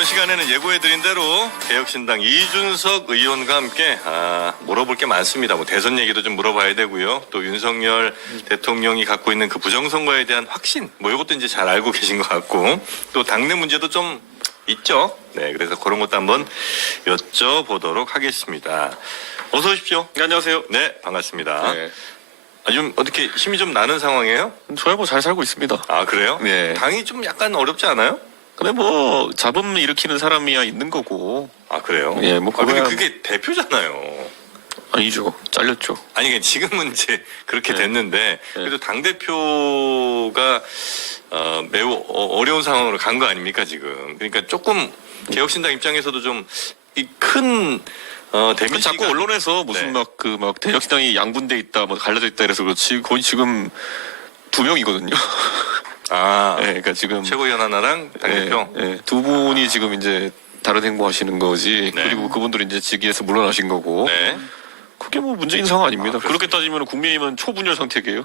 이번 시간에는 예고해드린 대로 개혁신당 이준석 의원과 함께 물어볼 게 많습니다. 뭐 대선 얘기도 좀 물어봐야 되고요. 또 윤석열 대통령이 갖고 있는 그 부정선거에 대한 확신, 뭐 이것도 이제 잘 알고 계신 것 같고, 또 당내 문제도 좀 있죠. 네, 그래서 그런 것도 한번 여쭤보도록 하겠습니다. 어서 오십시오. 네, 안녕하세요. 네, 반갑습니다. 네. 좀 어떻게 힘이 좀 나는 상황이에요? 저야 뭐 잘 살고 있습니다. 아, 그래요? 네. 당이 좀 약간 어렵지 않아요? 근데 뭐 잡음 일으키는 사람이야 있는 거고. 아, 그래요? 예, 뭐 근데 그거야 그게 대표잖아요. 아니죠. 잘렸죠. 아니, 지금은 이제 그렇게 네. 됐는데, 그래도 당대표가 매우 어려운 상황으로 간 거 아닙니까, 지금. 그러니까 조금 개혁신당 입장에서도 좀 큰 데미지가. 자꾸 언론에서 무슨 네. 막 대혁신당이 양분돼 있다, 뭐 갈라져 있다 이래서 그렇지. 거의 지금 2명이거든요. 아, 네, 그러니까 지금 최고위원 하나랑 당대표. 두 분이 지금 이제 다른 행보하시는 거지. 네. 그리고 그분들이 이제 직위에서 물러나신 거고. 네. 그게 뭐 문제인 상황 아닙니다. 아, 그렇게 따지면 국민의힘은 초분열 상태게요.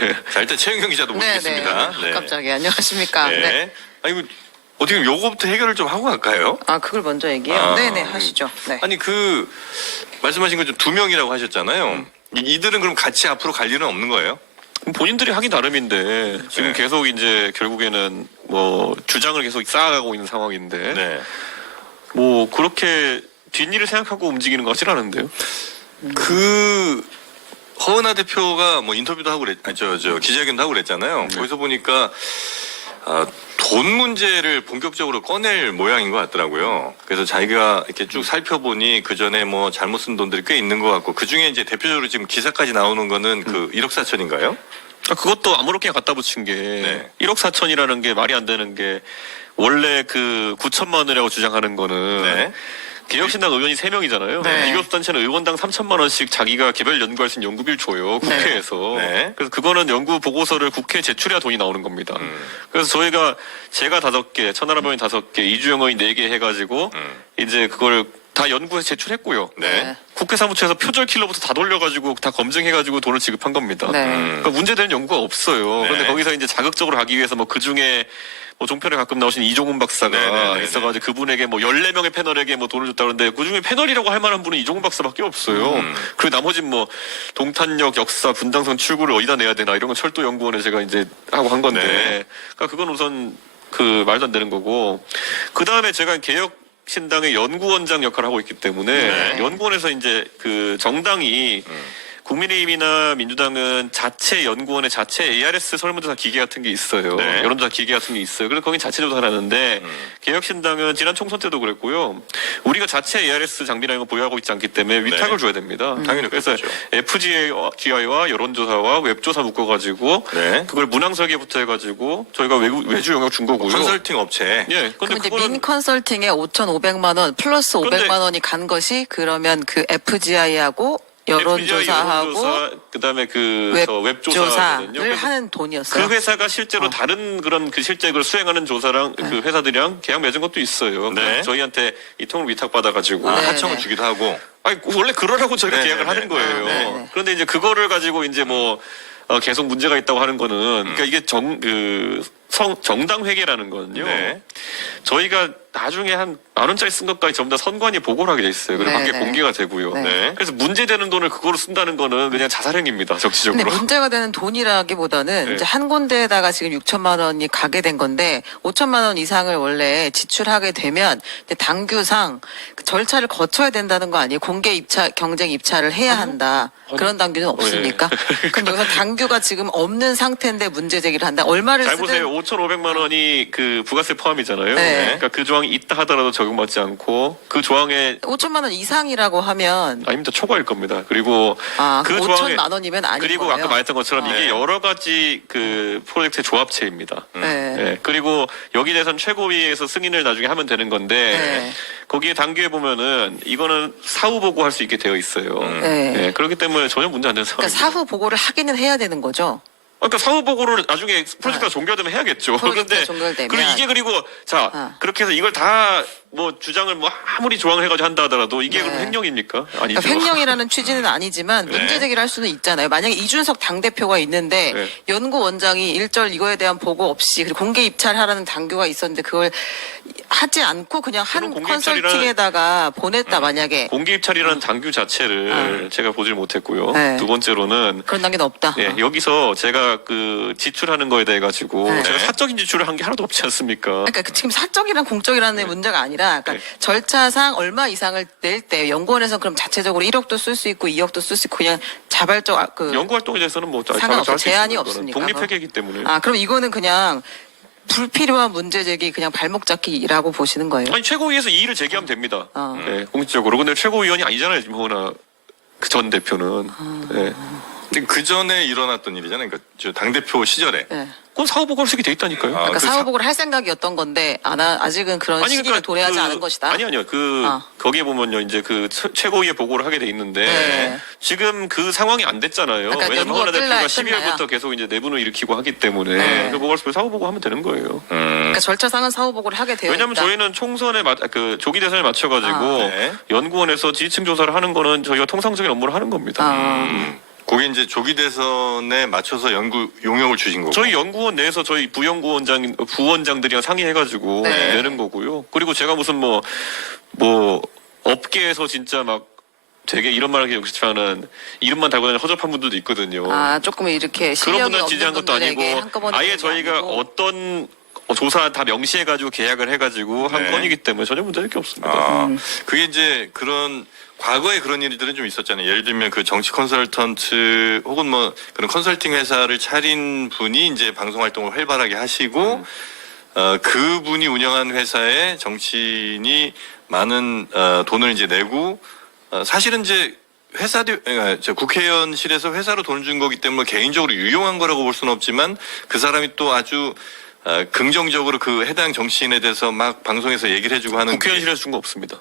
네. 자, 일단 최영경 기자도 모시겠습니다. 네. 갑자기 안녕하십니까. 네. 네. 아니, 어떻게 요거부터 해결을 좀 하고 갈까요? 아, 그걸 먼저 얘기해요? 아, 네네, 하시죠. 네. 아니, 말씀하신 거 좀 2명이라고 하셨잖아요. 이들은 그럼 같이 앞으로 갈 일은 없는 거예요? 본인들이 하기 나름인데 지금 네. 계속 이제 결국에는 뭐 주장을 계속 쌓아가고 있는 상황인데 네. 뭐 그렇게 뒷일을 생각하고 움직이는 것 같진 않은데요. 허은하 대표가 뭐 인터뷰도 하고 기자회견도 하고 그랬잖아요. 거기서 보니까 돈 문제를 본격적으로 꺼낼 모양인 것 같더라고요. 그래서 자기가 이렇게 쭉 살펴보니 그 전에 뭐 잘못 쓴 돈들이 꽤 있는 것 같고, 그 중에 이제 대표적으로 지금 기사까지 나오는 거는 그 1억 4천인가요? 그것도 아무렇게 갖다 붙인 게 네. 1억 4천이라는 게 말이 안 되는 게 원래 그 9천만 원이라고 주장하는 거는 네. 개혁신당 의원이 3명이잖아요. 네. 비교섭단체는 의원당 3천만 원씩 자기가 개별 연구할 수 있는 연구비를 줘요. 국회에서. 네. 그래서 그거는 연구 보고서를 국회에 제출해야 돈이 나오는 겁니다. 그래서 제가 5개, 천하람 의원이 5개, 이주영 의원이 4개 해가지고 이제 그걸 다 연구해서 제출했고요. 네. 국회 사무처에서 표절 킬러부터 다 돌려가지고 다 검증해가지고 돈을 지급한 겁니다. 네. 그러니까 문제되는 연구가 없어요. 네. 그런데 거기서 이제 자극적으로 가기 위해서 뭐 그 중에 뭐 종편에 가끔 나오신 이종훈 박사가 네네네네. 있어가지고 그분에게 뭐 14명의 패널에게 뭐 돈을 줬다 그러는데 그 중에 패널이라고 할 만한 분은 이종훈 박사밖에 없어요. 그리고 나머지는 뭐 동탄역 역사 분당선 출구를 어디다 내야 되나 이런 건 철도연구원에 제가 이제 하고 한 건데 네. 그러니까 그건 우선 그 말도 안 되는 거고 그 다음에 제가 개혁신당의 연구원장 역할을 하고 있기 때문에 네. 연구원에서 이제 그 정당이 국민의힘이나 민주당은 자체 연구원의 자체 ARS 설문조사 기계 같은 게 있어요. 네. 여론조사 기계 같은 게 있어요. 그래서 거긴 자체 조사를 하는데 개혁신당은 지난 총선 때도 그랬고요. 우리가 자체 ARS 장비라는 걸 보유하고 있지 않기 때문에 위탁을 네. 줘야 됩니다. 당연히 그래서 그렇죠. FGI와 여론조사와 웹조사 묶어가지고 네. 그걸 문항 설계부터 해가지고 저희가 외주 영역 준 거고요. 컨설팅 업체. 예, 그럼 이제 그거는 민 컨설팅에 5,500만 원 플러스 근데- 500만 원이 간 것이 그러면 그 FGI하고 여론조사하고 여론조사, 그다음에 웹조사거든요. 웹조사를 하는 돈이었어요. 그 회사가 실제로 다른 그런 그 실제 그걸 수행하는 조사랑 그 회사들이랑 계약 맺은 것도 있어요. 네. 저희한테 이 통을 위탁받아가지고. 네. 하청을 주기도 하고. 아니 원래 그러라고 저희가 네, 계약을 네, 하는 네. 거예요. 네, 네. 그런데 이제 그거를 가지고 이제 뭐 계속 문제가 있다고 하는 거는 그러니까 이게 정당 회계라는 거는요. 네. 저희가 나중에 한 10,000원짜리 쓴 것까지 전부 다 선관위 보고를 하게 돼 있어요. 그리고 네, 밖에 네. 공개가 되고요. 네. 네. 그래서 문제되는 돈을 그거로 쓴다는 거는 그냥 자살행위입니다. 근데 정치적으로. 문제가 되는 돈이라기보다는 네. 이제 한 군데에다가 지금 6천만 원이 가게 된 건데 5천만 원 이상을 원래 지출하게 되면 이제 당규상 그 절차를 거쳐야 된다는 거 아니에요? 공개 입찰, 경쟁 입찰을 해야 한다. 그런 당규는 없습니까? 그럼 여기서 당규가 지금 없는 상태인데 문제 제기를 한다. 얼마를 잘 쓰든 보세요. 5,500만 원이 그 부가세 포함이잖아요. 네. 그러니까 그 조항이 있다 하더라도 적용받지 않고 그 조항에 5천만 원 이상이라고 하면 아닙니다. 초과일 겁니다. 그리고 그 5천만 원이면 아닌 그리고 거예요. 아까 말했던 것처럼 네. 이게 여러 가지 그 프로젝트의 조합체입니다. 네. 네. 그리고 여기 대해서는 최고위에서 승인을 나중에 하면 되는 건데 네. 거기에 당규에 보면은 이거는 사후 보고할 수 있게 되어 있어요. 네. 네. 그렇기 때문에 전혀 문제 안 되는 그러니까 상황입니다. 사후 보고를 하기는 해야 되는 거죠. 그러니까 사후 보고를 나중에 프로젝트가 종결되면 해야겠죠. 프로젝트가 종결되면. 그리고 이게 그리고 자 그렇게 해서 이걸 다 뭐 주장을 뭐 아무리 조항을 해가지고 한다 하더라도 이게 네. 그럼 횡령입니까? 아니죠. 그러니까 횡령이라는 취지는 아니지만 네. 문제 제기를 할 수는 있잖아요. 만약에 이준석 당대표가 있는데 네. 연구원장이 일절 이거에 대한 보고 없이 그리고 공개 입찰하라는 당규가 있었는데 그걸 하지 않고 그냥 한 저는 공개 입찰이라- 컨설팅에다가 보냈다 만약에 공개 입찰이라는 당규 자체를 제가 보질 못했고요. 네. 두 번째로는 그런 단계는 없다. 예, 여기서 제가 그 지출하는 거에 대해 가지고 네. 제가 사적인 지출을 한 게 하나도 없지 않습니까? 그러니까 지금 사적이랑 공적이라는 문제가 아니라 그러니까 네. 절차상 얼마 이상을 낼 때 연구원에서 그럼 자체적으로 1억도 쓸 수 있고 2억도 쓸 수 있고 그냥 자발적 연구 활동에 대해서는 뭐 상관없어요. 자발적으로 할수 제한이 있는 거는 없으니까. 독립회계이기 때문에. 그럼 이거는 그냥 불필요한 문제 제기 그냥 발목 잡기라고 보시는 거예요? 아니 최고위에서 이의를 제기하면 됩니다. 어. 네, 공식적으로. 근데 최고위원이 아니잖아요, 지금 허은하 그 전 대표는. 네. 근데 그 전에 일어났던 일이잖아요. 그러니까 저 당대표 시절에. 네. 그건 사후 보고를 쓰게 돼 있다니까요. 그러니까 그 사후보고를 할 생각이었던 건데 아직은 그런 시기를 도래하지 않은 것이다. 아니요. 거기에 보면요, 이제 그 최고위에 보고를 하게 돼 있는데 네. 지금 그 상황이 안 됐잖아요. 그러니까 왜냐면 연구가 허은하 대표가 끝나야. 12월부터 계속 이제 내분을 일으키고 하기 때문에 네. 그 보고를 쓰면 사후 보고하면 되는 거예요. 그러니까 절차상은 사후보고를 하게 되어 왜냐면 있다. 저희는 총선에 그 조기 대선에 맞춰가지고 네. 연구원에서 지지층 조사를 하는 거는 저희가 통상적인 업무를 하는 겁니다. 그게 이제 조기 대선에 맞춰서 연구 용역을 주신 거고. 저희 연구원 내에서 저희 부원장들이랑 상의해가지고 네. 내는 거고요. 그리고 제가 무슨 뭐 업계에서 진짜 막 되게 이런 말하기 그렇지만은 이름만 달고 다니는 허접한 분들도 있거든요. 조금 이렇게 그런 실력이 분들 없는 지지한 것도 아니고 분들에게 한꺼번에 아예 주는 게 저희가 아니고. 어떤 조사 다 명시해가지고 계약을 해가지고 한 네. 건이기 때문에 전혀 문제될 게 없습니다. 그게 이제 그런 과거에 그런 일들은 좀 있었잖아요. 예를 들면 그 정치 컨설턴트 혹은 뭐 그런 컨설팅 회사를 차린 분이 이제 방송 활동을 활발하게 하시고 그분이 운영한 회사에 정치인이 많은 돈을 이제 내고 사실은 이제 저 국회의원실에서 회사로 돈을 준 거기 때문에 개인적으로 유용한 거라고 볼 수는 없지만 그 사람이 또 아주 긍정적으로 그 해당 정치인에 대해서 막 방송에서 얘기를 해주고 하는 국회의원실에서 준 거 없습니다.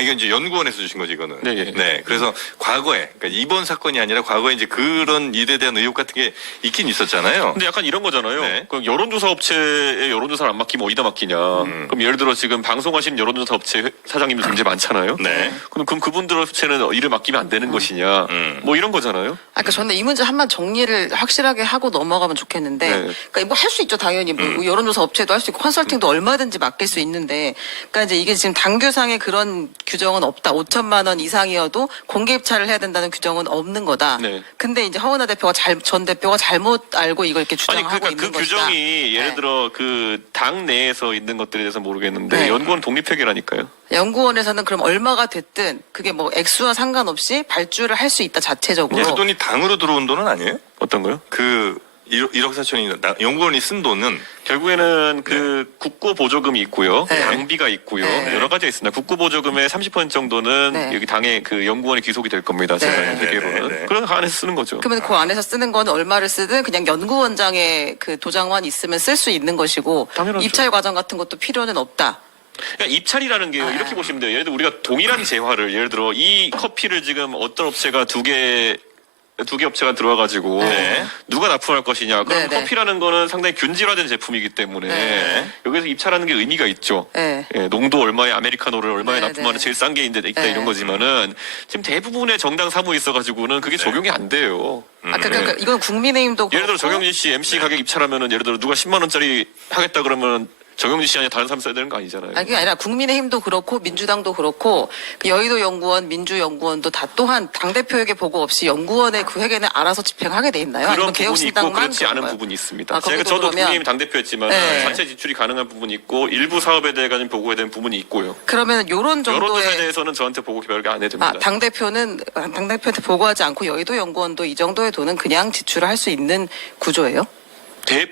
이건 이제 연구원에서 주신 거지, 이거는. 네, 예. 그래서 과거에, 그러니까 이번 사건이 아니라 과거에 이제 그런 일에 대한 의혹 같은 게 있긴 있었잖아요. 근데 약간 이런 거잖아요. 네. 그럼 여론조사 업체에 여론조사를 안 맡기면 어디다 맡기냐. 그럼 예를 들어 지금 방송하시는 여론조사 업체 사장님들 굉장히 많잖아요. 네. 그럼 그분들 업체는 일을 맡기면 안 되는 것이냐. 뭐 이런 거잖아요. 그러니까 저는 이 문제 한번 정리를 확실하게 하고 넘어가면 좋겠는데, 네. 그러니까 뭐 할 수 있죠 당연히 뭐 여론조사 업체도 할 수 있고 컨설팅도 얼마든지 맡길 수 있는데, 그러니까 이제 이게 지금 당규상에 그런 규정은 없다. 5천만 원 이상이어도 공개 입찰을 해야 된다는 규정은 없는 거다. 네. 근데 이제 허은하 대표가 전 대표가 잘못 알고 이걸 이렇게 아니 주장하고 그러니까 있는 그 것이다. 규정이 예를 네. 들어 그 당 내에서 있는 것들에 대해서 모르겠는데 네. 연구원 독립회계라니까요. 연구원에서는 그럼 얼마가 됐든 그게 뭐 액수와 상관없이 발주를 할 수 있다 자체적으로. 그 돈이 당으로 들어온 돈은 아니에요? 어떤 거요? 그 1억 4천이 연구원이 쓴 돈은 결국에는 그 국고 보조금이 있고요, 네. 당비가 있고요, 네. 여러 가지가 있습니다. 국고 보조금의 30% 정도는 네. 여기 당에 그 연구원에 귀속이 될 겁니다. 제가 네. 회계로는 네. 그런 거 안에서 쓰는 거죠. 그러면 그 안에서 쓰는 거는 얼마를 쓰든 그냥 연구원장의 그 도장만 있으면 쓸 수 있는 것이고 당연하죠. 입찰 과정 같은 것도 필요는 없다. 그러니까 입찰이라는 게 이렇게 보시면 돼요. 예를 들어 우리가 동일한 재화를 예를 들어 이 커피를 지금 어떤 업체가 두 개 업체가 들어와가지고 네. 누가 납품할 것이냐. 그럼 네, 네. 커피라는 거는 상당히 균질화된 제품이기 때문에 네. 여기서 입찰하는 게 의미가 있죠. 네. 예, 농도 얼마에 아메리카노를 얼마에 네, 납품하는 네. 제일 싼 게 있다 네. 이런 거지만은 지금 대부분의 정당 사무에 있어가지고는 그게 적용이 안 돼요. 그러니까 이건 국민의힘도 예를 들어 그렇고 정영진 씨 MC 가격 입찰하면은 예를 들어 누가 10만 원짜리 하겠다 그러면 정영진 씨 아니라 다른 사람 써야 되는 거 아니잖아요. 그게 아니라 국민의힘도 그렇고 민주당도 그렇고 그 여의도 연구원, 민주연구원도 다 또한 당 대표에게 보고 없이 연구원의 그 회계는 알아서 집행하게 돼 있나요? 그런 아니면 부분이 있고 개혁신당만 그렇지 않은 그런가요? 부분이 있습니다. 거기도 제가 저도 그러면- 국민의힘 당대표였지만 네. 자체 지출이 가능한 부분이 있고 일부 사업에 대해 가지고 보고해야 되는 부분이 있고요. 그러면 요런 여론조사에 정도의 대해서는 저한테 보고 별게 안 해야 됩니다. 당 대표한테 보고하지 않고 여의도 연구원도 이 정도의 돈은 그냥 지출을 할 수 있는 구조예요?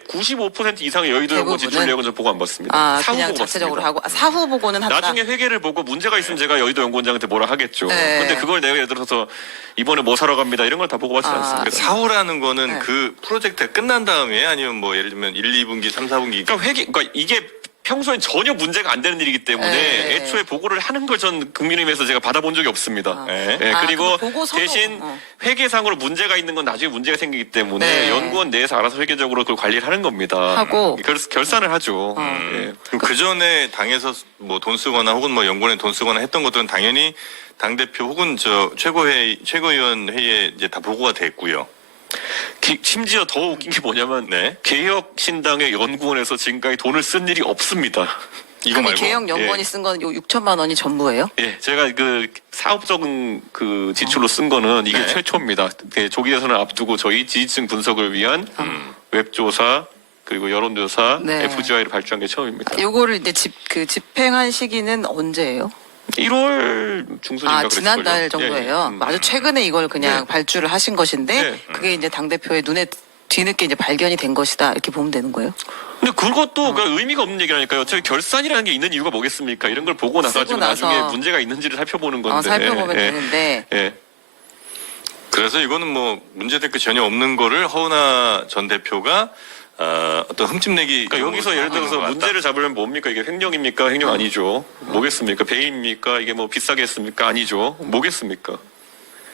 95% 이상의 여의도 연구 대부분은? 지출 내역은 저 보고 안 받습니다. 사후 그냥 보고 자체적으로 받습니다. 하고 사후 보고는 한다. 나중에 회계를 보고 문제가 있으면 제가 여의도 연구원장한테 뭐라 하겠죠. 네. 근데 그걸 내가 예를 들어서 이번에 뭐 사러 갑니다 이런 걸 다 보고 받지 않습니다. 사후라는 거는 네. 그 프로젝트가 끝난 다음에 아니면 뭐 예를 들면 1, 2분기, 3, 4분기 그러니까 이게 평소엔 전혀 문제가 안 되는 일이기 때문에 네. 애초에 보고를 하는 걸 전 국민의힘에서 제가 받아본 적이 없습니다. 네. 예, 아, 그리고 그 보고서도- 대신 회계상으로 문제가 있는 건 나중에 문제가 생기기 때문에 네. 연구원 내에서 알아서 회계적으로 그걸 관리를 하는 겁니다. 하고. 결산을 하죠. 예. 그럼 그 전에 당에서 뭐 돈 쓰거나 혹은 뭐 연구원에 돈 쓰거나 했던 것들은 당연히 당 대표 혹은 저 최고위원 회의에 이제 다 보고가 됐고요. 심지어 더 웃긴 게 뭐냐면 네. 개혁신당의 연구원에서 지금까지 돈을 쓴 일이 없습니다. 이거 그럼 이 말고. 개혁 연구원이 쓴 건 요 6천만 원이 전부예요? 예, 제가 그 사업적인 그 지출로 쓴 거는 이게 네. 최초입니다. 조기 대선을 앞두고 저희 지지층 분석을 위한 웹조사 그리고 여론조사 네. FGI를 발주한 게 처음입니다. 요거를 이제 집행한 시기는 언제예요? 1월 중순인가 아, 지난달 그랬을걸요? 정도예요. 예. 아주 최근에 이걸 그냥 네. 발주를 하신 것인데 네. 그게 이제 당 대표의 눈에 뒤늦게 이제 발견이 된 것이다 이렇게 보면 되는 거예요. 근데 그것도 그냥 의미가 없는 얘기라니까요. 저희 결산이라는 게 있는 이유가 뭐겠습니까? 이런 걸 보고 나가지고 쓰고 나서. 나중에 문제가 있는지를 살펴보는 건데. 살펴보면 예. 되는데 예. 그래서 이거는 뭐 문제될 게 전혀 없는 거를 허은하 전 대표가 어떤 흠집내기. 그러니까 여기서 예를 들어서 것 같다. 문제를 잡으려면 뭡니까? 이게 횡령입니까? 횡령 아니죠. 뭐겠습니까? 배임입니까? 이게 뭐 비싸게 했습니까? 아니죠. 뭐겠습니까?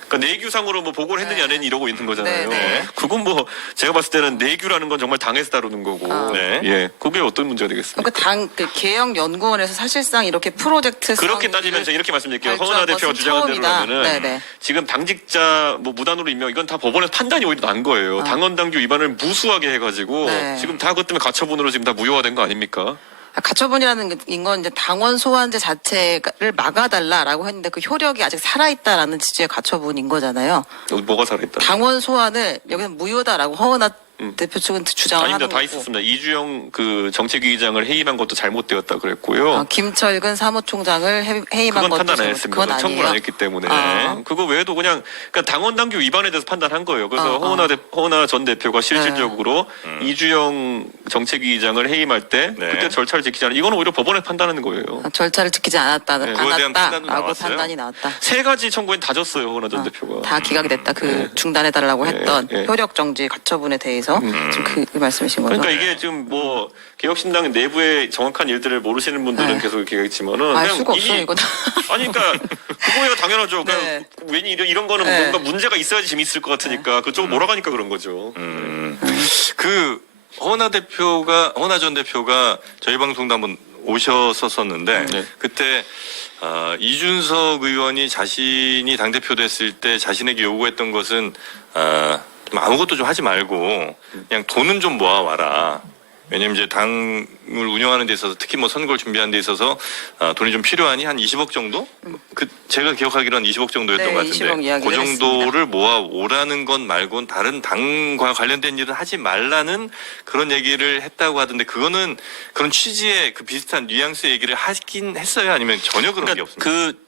그러니까 내규상으로 뭐 보고를 했느냐 안 했느냐 이러고 있는 거잖아요. 네, 네. 그건 뭐 제가 봤을 때는 내규라는 건 정말 당에서 다루는 거고. 네. 예. 그게 어떤 문제가 되겠습니까? 그러니까 그 개혁 연구원에서 사실상 이렇게 프로젝트 그렇게 따지면 제가 이렇게 말씀드릴게요. 발주한 허은하 대표가 것은 주장한 처음이다. 대로라면은 네네. 지금 당직자 뭐 무단으로 임명 이건 다 법원에서 판단이 오히려 난 거예요. 당원 당규 위반을 무수하게 해가지고 네. 지금 다 그것 때문에 가처분으로 지금 다 무효화된 거 아닙니까? 가처분이라는 건 이제 당원 소환제 자체를 막아달라라고 했는데 그 효력이 아직 살아있다라는 취지의 가처분인 거잖아요. 뭐가 살아있다? 당원 소환을 여기서 무효다라고 허은하 대표 측은 주장을 아닙니다. 하는 다 거고. 있었습니다. 이주영 그 정책위의장을 해임한 것도 잘못되었다 그랬고요. 김철근 사무총장을 해임한 그건 것도 판단 안 잘못- 했습니다. 그건 청구를 아니에요. 안 했기 때문에. 아. 그거 외에도 그냥 그러니까 당원 당규 위반에 대해서 판단한 거예요. 그래서 어. 허은하 전 대표가 실질적으로 이주영 정책위의장을 해임할 때 네. 그때 절차를 지키지 않은 이거는 오히려 법원에 판단하는 거예요. 절차를 지키지 네, 그거에 대한 판단도 않았다라고 나왔어요? 판단이 나왔다. 세 가지 청구엔 다 졌어요. 허은하 전 대표가. 다 기각이 됐다. 그 중단해달라고 했던 네. 효력 정지 가처분에 대해서 지금 그 말씀이신 거죠. 그러니까 이게 지금 뭐 개혁신당 내부의 정확한 일들을 모르시는 분들은 네. 계속 얘기하겠지만은 알 그냥 수가 없어요, 이건. 아니 그러니까 그거야 당연하죠. 그냥 네. 괜히 이런 거는 네. 뭔가 문제가 있어야지 재밌을 것 같으니까 그쪽으로 몰아가니까 그런 거죠. 그 허은하 전 대표가 저희 방송도 한번 오셨었는데 네. 그때 이준석 의원이 자신이 당 대표 됐을 때 자신에게 요구했던 것은 좀 아무것도 좀 하지 말고 그냥 돈은 좀 모아 와라. 왜냐면 이제 당을 운영하는 데 있어서 특히 뭐 선거를 준비하는 데 있어서 돈이 좀 필요하니 한 20억 정도? 그 제가 기억하기로는 20억 정도였던 네, 것 같은데 20억 이야기를 그 정도를 모아 오라는 것 말고는 다른 당과 관련된 일은 하지 말라는 그런 얘기를 했다고 하던데 그거는 그런 취지의 그 비슷한 뉘앙스 얘기를 하긴 했어요? 아니면 전혀 그런 게 그러니까 없습니까?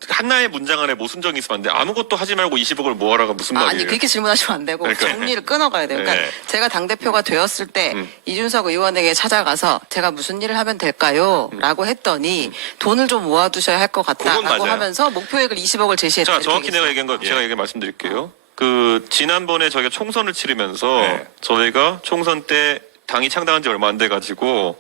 그 하나의 문장 안에 모순정이 있으면 안 돼. 아무것도 하지 말고 20억을 모아라가 무슨 말이에요? 아니 그렇게 질문하시면 안 되고 그러니까. 정리를 끊어가야 돼요. 그러니까 네. 제가 당 대표가 되었을 때 이준석 의원에게 찾아가서 제가 무슨 일을 하면 될까요?라고 했더니 돈을 좀 모아두셔야 할 것 그건 같다라고 맞아요. 하면서 목표액을 20억을 제시했다. 자, 이렇게 정확히 내가 얘기했어요. 얘기한 거 예. 제가 얘기 말씀드릴게요. 그 지난번에 저희가 총선을 치르면서 네. 저희가 총선 때 당이 창당한 지 얼마 안 돼 가지고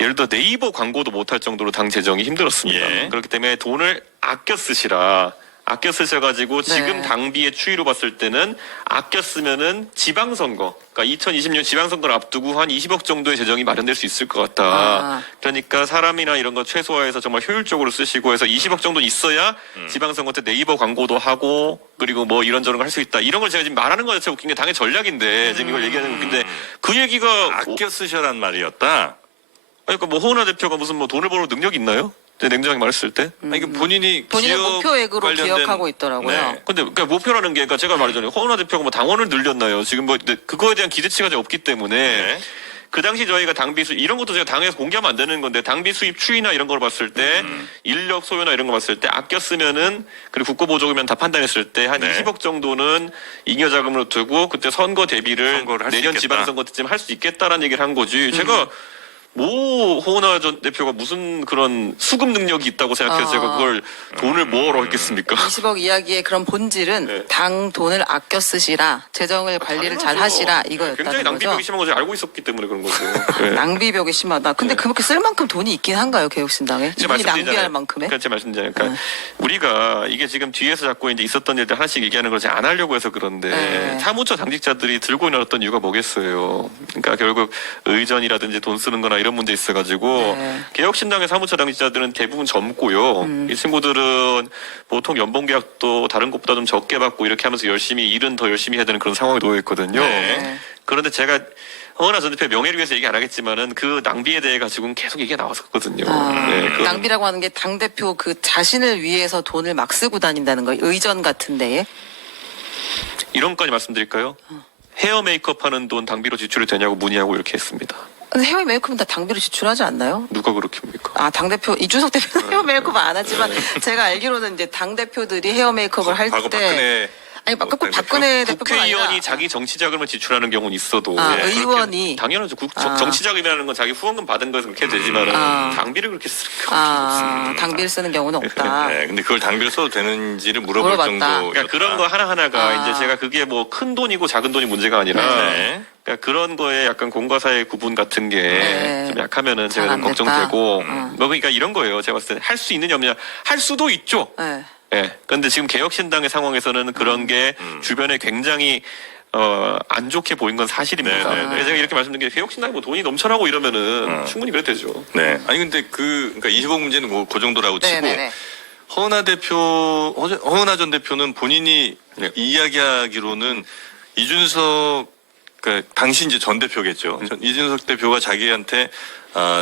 예를 들어 네이버 광고도 못할 정도로 당 재정이 힘들었습니다. 예. 그렇기 때문에 돈을 아껴 쓰시라. 아껴 쓰셔가지고 지금 네. 당비의 추이로 봤을 때는 아껴 쓰면은 지방선거, 그러니까 2020년 지방선거를 앞두고 한 20억 정도의 재정이 마련될 수 있을 것 같다. 아. 그러니까 사람이나 이런 거 최소화해서 정말 효율적으로 쓰시고 해서 20억 정도 있어야 지방선거 때 네이버 광고도 하고 그리고 뭐 이런저런 걸 할 수 있다. 이런 걸 제가 지금 말하는 거 자체가 웃긴 게 당의 전략인데 지금 이걸 얘기하는 게 웃긴데 그 얘기가 아껴 쓰셔란 말이었다. 그러니까 뭐 허은하 대표가 무슨 뭐 돈을 벌 능력이 있나요? 제가 냉정하게 말했을 때. 아니, 그 본인이 본인은 기업 목표액으로 관련된- 기억하고 있더라고요. 네. 근데 그러니까 목표라는 게 그러니까 제가 말했잖아요. 허은하 대표가 뭐 당원을 늘렸나요? 지금 뭐 근데 그거에 대한 기대치가 좀 없기 때문에 네. 그 당시 저희가 당비 수입 이런 것도 제가 당에서 공개하면 안 되는 건데 당비 수입 추이나 이런 걸 봤을 때 인력 소요나 이런 거 봤을 때 아껴 쓰면은 그리고 국고보조금면 다 판단했을 때 한 네. 20억 정도는 잉여 자금으로 두고 그때 선거 대비를 선거를 할수 내년 있겠다. 지방선거 때쯤 할 수 있겠다라는 얘기를 한 거지. 제가 모 호은하 전 대표가 무슨 그런 수급 능력이 있다고 생각해서 제가 그걸 돈을 뭐하러 했겠습니까? 20억 이야기의 그런 본질은 네. 당 돈을 아껴 쓰시라, 재정을 관리를 잘 하시라 이거였다는 굉장히 거죠. 낭비벽이 심한 걸 알고 있었기 때문에 그런 거죠. 네. 낭비벽이 심하다. 근데 그렇게 쓸 만큼 돈이 있긴 한가요, 개혁신당에? 제가 이분이 낭비할 말씀드리잖아요. 만큼에? 그러니까 제가 말씀드리잖아요. 그러니까 우리가 이게 지금 뒤에서 자꾸 이제 있었던 일들 하나씩 얘기하는 걸 제가 안 하려고 해서 그런데 네. 사무처 당직자들이 들고 일어났던 이유가 뭐겠어요. 그러니까 결국 의전이라든지 돈 쓰는 거나 이런 문제 있어가지고 네. 개혁신당의 사무처 당직자들은 대부분 젊고요. 이 친구들은 보통 연봉 계약도 다른 것보다 좀 적게 받고 이렇게 하면서 열심히 일은 더 열심히 해야 되는 그런 상황에 놓여 있거든요. 네. 그런데 제가 허은하 전 대표 명예를 위해서 얘기 안 하겠지만은 그 낭비에 대해 가지고는 계속 얘기가 나왔었거든요. 네, 그건 낭비라고 하는 게 당대표 그 자신을 위해서 돈을 막 쓰고 다닌다는 거예요. 의전 같은 데에. 이런 것까지 말씀드릴까요? 헤어 메이크업 하는 돈 당비로 지출이 되냐고 문의하고 이렇게 했습니다. 근데 헤어 메이크업은 다 당비로 지출하지 않나요? 누가 그렇게 합니까? 아, 당대표, 이준석 대표는 헤어 메이크업 안 하지만 제가 알기로는 이제 당대표들이 헤어 메이크업을 할 과거 때. 박근혜 아니, 꼭 박근혜 대표가 아니라. 국회의원이 자기 정치 자금을 지출하는 경우는 있어도 아, 그렇게 의원이. 당연하죠. 아. 정치 자금이라는 건 자기 후원금 받은 거에서 그렇게 되지만은 당비를 그렇게 쓰는 경우는 없습니다. 당비를 쓰는 경우는 없다. 네, 근데 그걸 당비로 써도 되는지를 물어볼 물어봤다. 정도. 그러니까 그런 거 하나하나가 아. 이제 제가 그게 뭐 큰 돈이고 작은 돈이 문제가 아니라 네. 그러니까 그런 거에 약간 공과 사의 구분 같은 게 네. 좀 약하면은 제가 잘 좀 안 걱정되고 됐다. 뭐 그러니까 이런 거예요. 제가 봤을 때 할 수 있느냐 없느냐 할 수도 있죠. 네. 예. 그런데 지금 개혁신당의 상황에서는 그런 게 주변에 굉장히 안 좋게 보인 건 사실입니다. 네, 네, 네. 그래서 제가 이렇게 말씀드린 게 개혁신당이 뭐 돈이 넘쳐나고 이러면은 충분히 그래도 되죠. 네. 아니 근데 그러니까 20억 문제는 그 정도라고 치고 네네네. 허은하 전 대표는 본인이 네. 이야기하기로는 이준석 그 당시 이제 전 대표겠죠. 이준석 대표가 자기한테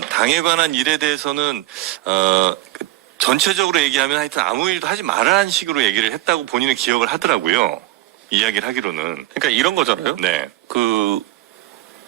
당에 관한 일에 대해서는 그 전체적으로 얘기하면 하여튼 아무 일도 하지 말라는 식으로 얘기를 했다고 본인은 기억을 하더라고요. 이야기를 하기로는. 그러니까 이런 거잖아요. 네.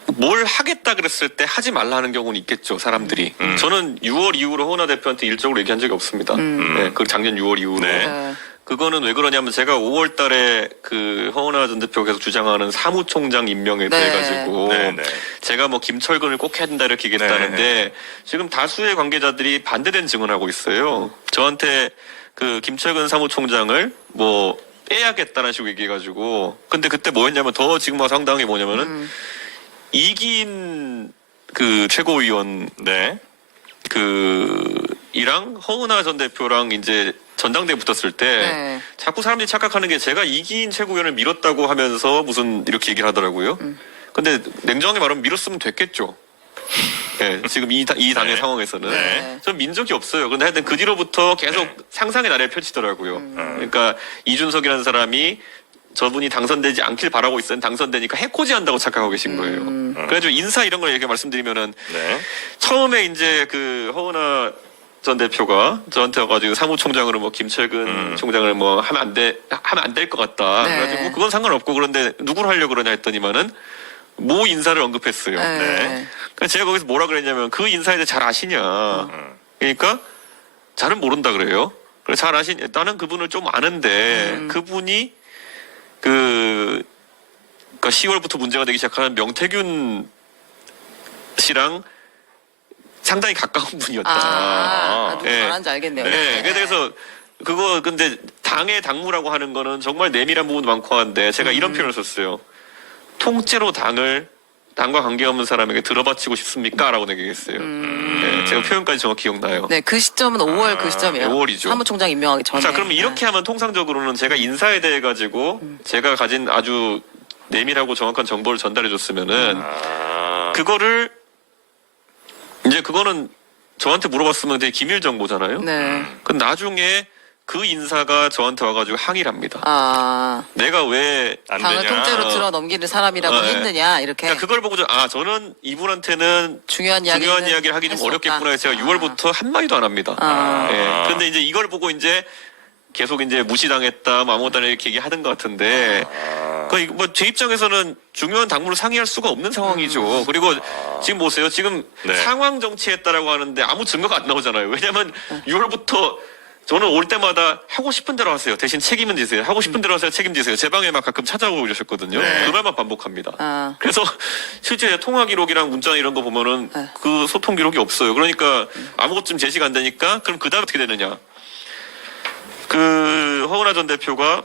뭘 하겠다 그랬을 때 하지 말라 하는 경우는 있겠죠, 사람들이. 저는 6월 이후로 허은하 대표한테 일적으로 얘기한 적이 없습니다. 네, 그 작년 6월 이후로. 네. 네. 그거는 왜 그러냐면 제가 5월 달에 그 허은하 전 대표가 계속 주장하는 사무총장 임명에 대해 가지고 네, 네. 제가 뭐 김철근을 꼭 해야 된다 이렇게 얘기했다는데 지금 다수의 관계자들이 반대된 증언하고 있어요. 저한테 그 김철근 사무총장을 뭐 빼야겠다는 식으로 얘기해가지고 근데 그때 뭐였냐면 더 지금 와서 황당한 게 뭐냐면은 이긴 그 최고위원 네. 이랑 허은하 전 대표랑 이제 전당대회 붙었을 때 네. 자꾸 사람들이 착각하는 게 제가 이긴 최고위원을 밀었다고 하면서 무슨 이렇게 얘기를 하더라고요. 근데 냉정하게 말하면 밀었으면 됐겠죠. 네, 지금 이 당의 네. 상황에서는 네. 전 민 적이 없어요. 근데 하여튼 그 뒤로부터 계속 네. 상상의 나래를 펼치더라고요. 그러니까 이준석이라는 사람이 저분이 당선되지 않길 바라고 있었는데 당선되니까 해코지 한다고 착각하고 계신 거예요. 그래가지고 인사 이런 걸 이렇게 말씀드리면은 네. 처음에 이제 그 허은하 전 대표가 저한테 와가지고 사무총장으로 뭐 김철근 총장을 뭐 하면 안 될 것 같다. 네. 그래가지고 그건 상관없고 그런데 누구를 하려고 그러냐 했더니만은 모 인사를 언급했어요. 네. 그래서 제가 거기서 뭐라 그랬냐면 그 인사에 대해 잘 아시냐. 그러니까 잘은 모른다 그래요. 그래서 잘 아시냐. 나는 그분을 좀 아는데 그분이 그러니까 10월부터 문제가 되기 시작하는 명태균 씨랑 상당히 가까운 분이었다. 누구 네. 말하는지 알겠네요. 네. 그래서 그거 근데 당의 당무라고 하는 거는 정말 내밀한 부분도 많고 한데 제가 이런 표현을 썼어요. 통째로 당과 관계없는 사람에게 들어바치고 싶습니까? 라고 얘기했어요. 네, 제가 표현까지 정확히 기억나요. 네, 그 시점은 5월 그 시점이에요. 5월이죠. 사무총장 임명하기 전에. 자, 그럼 이렇게 하면 통상적으로는 제가 인사에 대해 가지고 제가 가진 아주 내밀하고 정확한 정보를 전달해 줬으면은 그거를 이제 그거는 저한테 물어봤으면 되게 기밀 정보잖아요. 네. 근데 나중에 그 인사가 저한테 와가지고 항의를 합니다. 내가 왜 안 당을 되냐. 통째로 들어 넘기는 사람이라고 네. 했느냐 이렇게. 그러니까 그걸 보고 저는 이분한테는 중요한 중요한 이야기를 하기 좀 할수 어렵겠구나 해서 제가 없다. 6월부터 한마디도 안 합니다. 예. 근데 이제 이걸 보고 이제 계속 이제 무시당했다, 뭐 아무것도 안 이렇게 얘기하던 것 같은데, 뭐 제 입장에서는 중요한 당무를 상의할 수가 없는 상황이죠. 그리고 지금 보세요. 지금 네. 상황 정치했다라고 하는데 아무 증거가 안 나오잖아요. 왜냐하면 6월부터 저는 올 때마다 하고 싶은 대로 하세요. 대신 책임은 지세요. 하고 싶은 대로 하세요. 책임지세요. 제 방에 막 가끔 찾아오고 그러셨거든요. 네. 그 말만 반복합니다. 아. 그래서 실제 통화 기록이랑 문자 이런 거 보면은 네. 그 소통 기록이 없어요. 그러니까 아무것 좀 제시가 안 되니까 그럼 그 다음 어떻게 되느냐. 그 허은하 전 대표가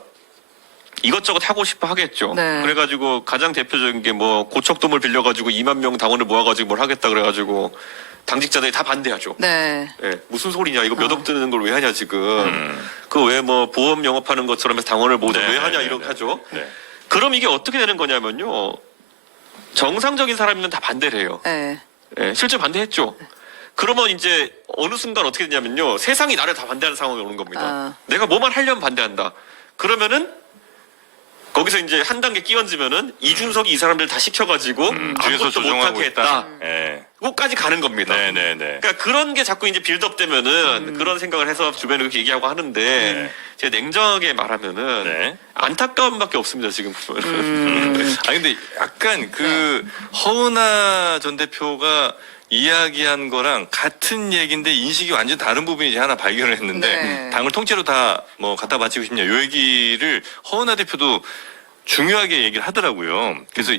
이것저것 하고 싶어 하겠죠. 네. 그래가지고 가장 대표적인 게 뭐 고척돔을 빌려가지고 2만 명 당원을 모아가지고 뭘 하겠다 그래가지고 당직자들이 다 반대하죠. 네. 예, 무슨 소리냐 이거 몇 억 드는 걸 왜 하냐 지금. 그 왜 뭐 보험 영업하는 것처럼 해서 당원을 모두 네, 왜 네, 하냐 네, 이렇게 네. 하죠. 네. 그럼 이게 어떻게 되는 거냐면요. 정상적인 사람이면 다 반대를 해요. 네. 예, 실제 반대했죠. 그러면 이제 어느 순간 어떻게 되냐면요. 세상이 나를 다 반대하는 상황이 오는 겁니다. 아. 내가 뭐만 하려면 반대한다. 그러면은 거기서 이제 한 단계 끼얹으면은 이준석이 이 사람들 다 시켜가지고 뒤에서 아무것도 조종하고 못하게 있다. 했다. 예. 그거까지 가는 겁니다. 네네네. 그러니까 그런 게 자꾸 이제 빌드업 되면은 그런 생각을 해서 주변에 그렇게 얘기하고 하는데 네. 제가 냉정하게 말하면은 네. 안타까움밖에 없습니다 지금 보면은. 아니 근데 약간 그 허은하 전 대표가 이야기한 거랑 같은 얘기인데 인식이 완전 다른 부분이 이제 하나 발견을 했는데 네. 당을 통째로 다 뭐 갖다 바치고 싶냐 요 얘기를 허은하 대표도 중요하게 얘기를 하더라고요. 그래서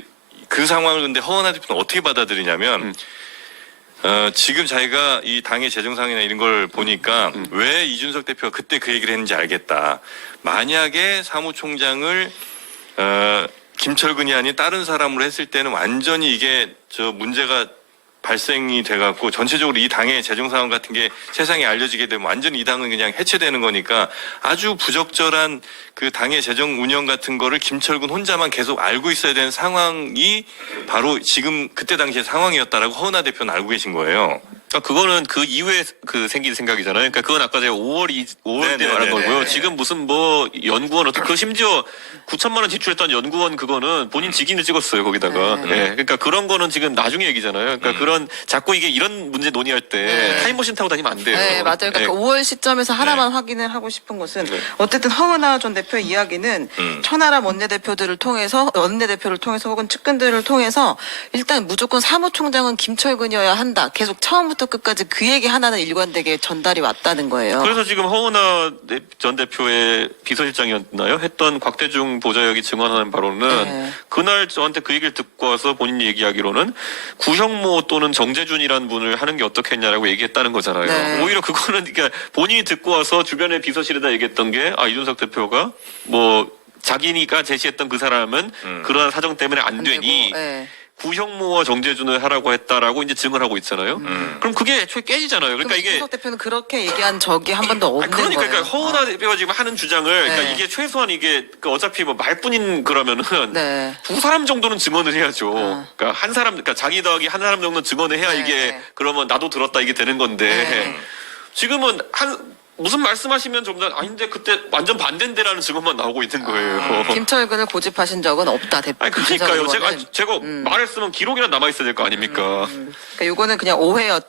그 상황을 근데 허은하 대표는 어떻게 받아들이냐면 지금 자기가 이 당의 재정 상황이나 이런 걸 보니까 왜 이준석 대표가 그때 그 얘기를 했는지 알겠다. 만약에 사무총장을 김철근이 아닌 다른 사람으로 했을 때는 완전히 이게 저 문제가 발생이 돼갖고 전체적으로 이 당의 재정 상황 같은 게 세상에 알려지게 되면 완전히 이 당은 그냥 해체되는 거니까 아주 부적절한 그 당의 재정 운영 같은 거를 김철근 혼자만 계속 알고 있어야 되는 상황이 바로 지금 그때 당시의 상황이었다라고 허은하 대표는 알고 계신 거예요. 그러니까 그거는 그 이후에 그 생긴 생각이잖아요. 그러니까 그건 아까 제가 5월 때 네네네네. 말한 거고요. 지금 무슨 뭐 연구원 어떤 그 심지어 9천만 원 지출했던 연구원 그거는 본인 직인을 찍었어요 거기다가. 네. 예. 그러니까 그런 거는 지금 나중에 얘기잖아요. 그러니까 그런 자꾸 이게 이런 문제 논의할 때 네. 타임머신 타고 다니면 안 돼요. 네, 맞아요. 그러니까 예. 그 5월 시점에서 하나만 확인을 하고 싶은 것은 네. 어쨌든 허은하 전 대표의 이야기는 천하람 원내대표들을 통해서 원내대표를 통해서 혹은 측근들을 통해서 일단 무조건 사무총장은 김철근이어야 한다. 계속 처음부터 끝까지 그 얘기 하나는 일관되게 전달이 왔다는 거예요. 그래서 지금 허은하 전 대표의 비서실장이었나요? 했던 곽대중 보좌역이 증언하는 바로는 네. 그날 저한테 그 얘기를 듣고 와서 본인이 얘기하기로는 구형모 또는 정재준이라는 분을 하는 게 어떻겠냐라고 얘기했다는 거잖아요. 네. 오히려 그거는 그러니까 본인이 듣고 와서 주변의 비서실에다 얘기했던 게 이준석 대표가 뭐 자기니까 제시했던 그 사람은 그러한 사정 때문에 안 되니 되고, 네. 구형모와 정재준을 하라고 했다라고 이제 증언하고 있잖아요. 그럼 그게 애초에 깨지잖아요. 그러니까 그럼 이게 이준석 대표는 그렇게 얘기한 적이 한 번도 없는 그러니까, 거예요. 그러니까 허은하 대표가 지금 하는 주장을 그러니까 네. 이게 최소한 이게 그 어차피 뭐 말뿐인 그러면은 네. 두 사람 정도는 증언을 해야죠. 아. 그러니까 한 사람, 그러니까 자기 더하기 한 사람 정도는 증언을 해야 네, 이게 네. 그러면 나도 들었다 이게 되는 건데 네. 지금은 무슨 말씀하시면 좀 아닌데 그때 완전 반대인데라는 증언만 나오고 있는 거예요. 김철근을 고집하신 적은 없다. 대표. 아니 그러니까요. 김철근 제가 의원은. 말했으면 기록이나 남아 있어야 될 거 아닙니까? 그러니까 요거는 그냥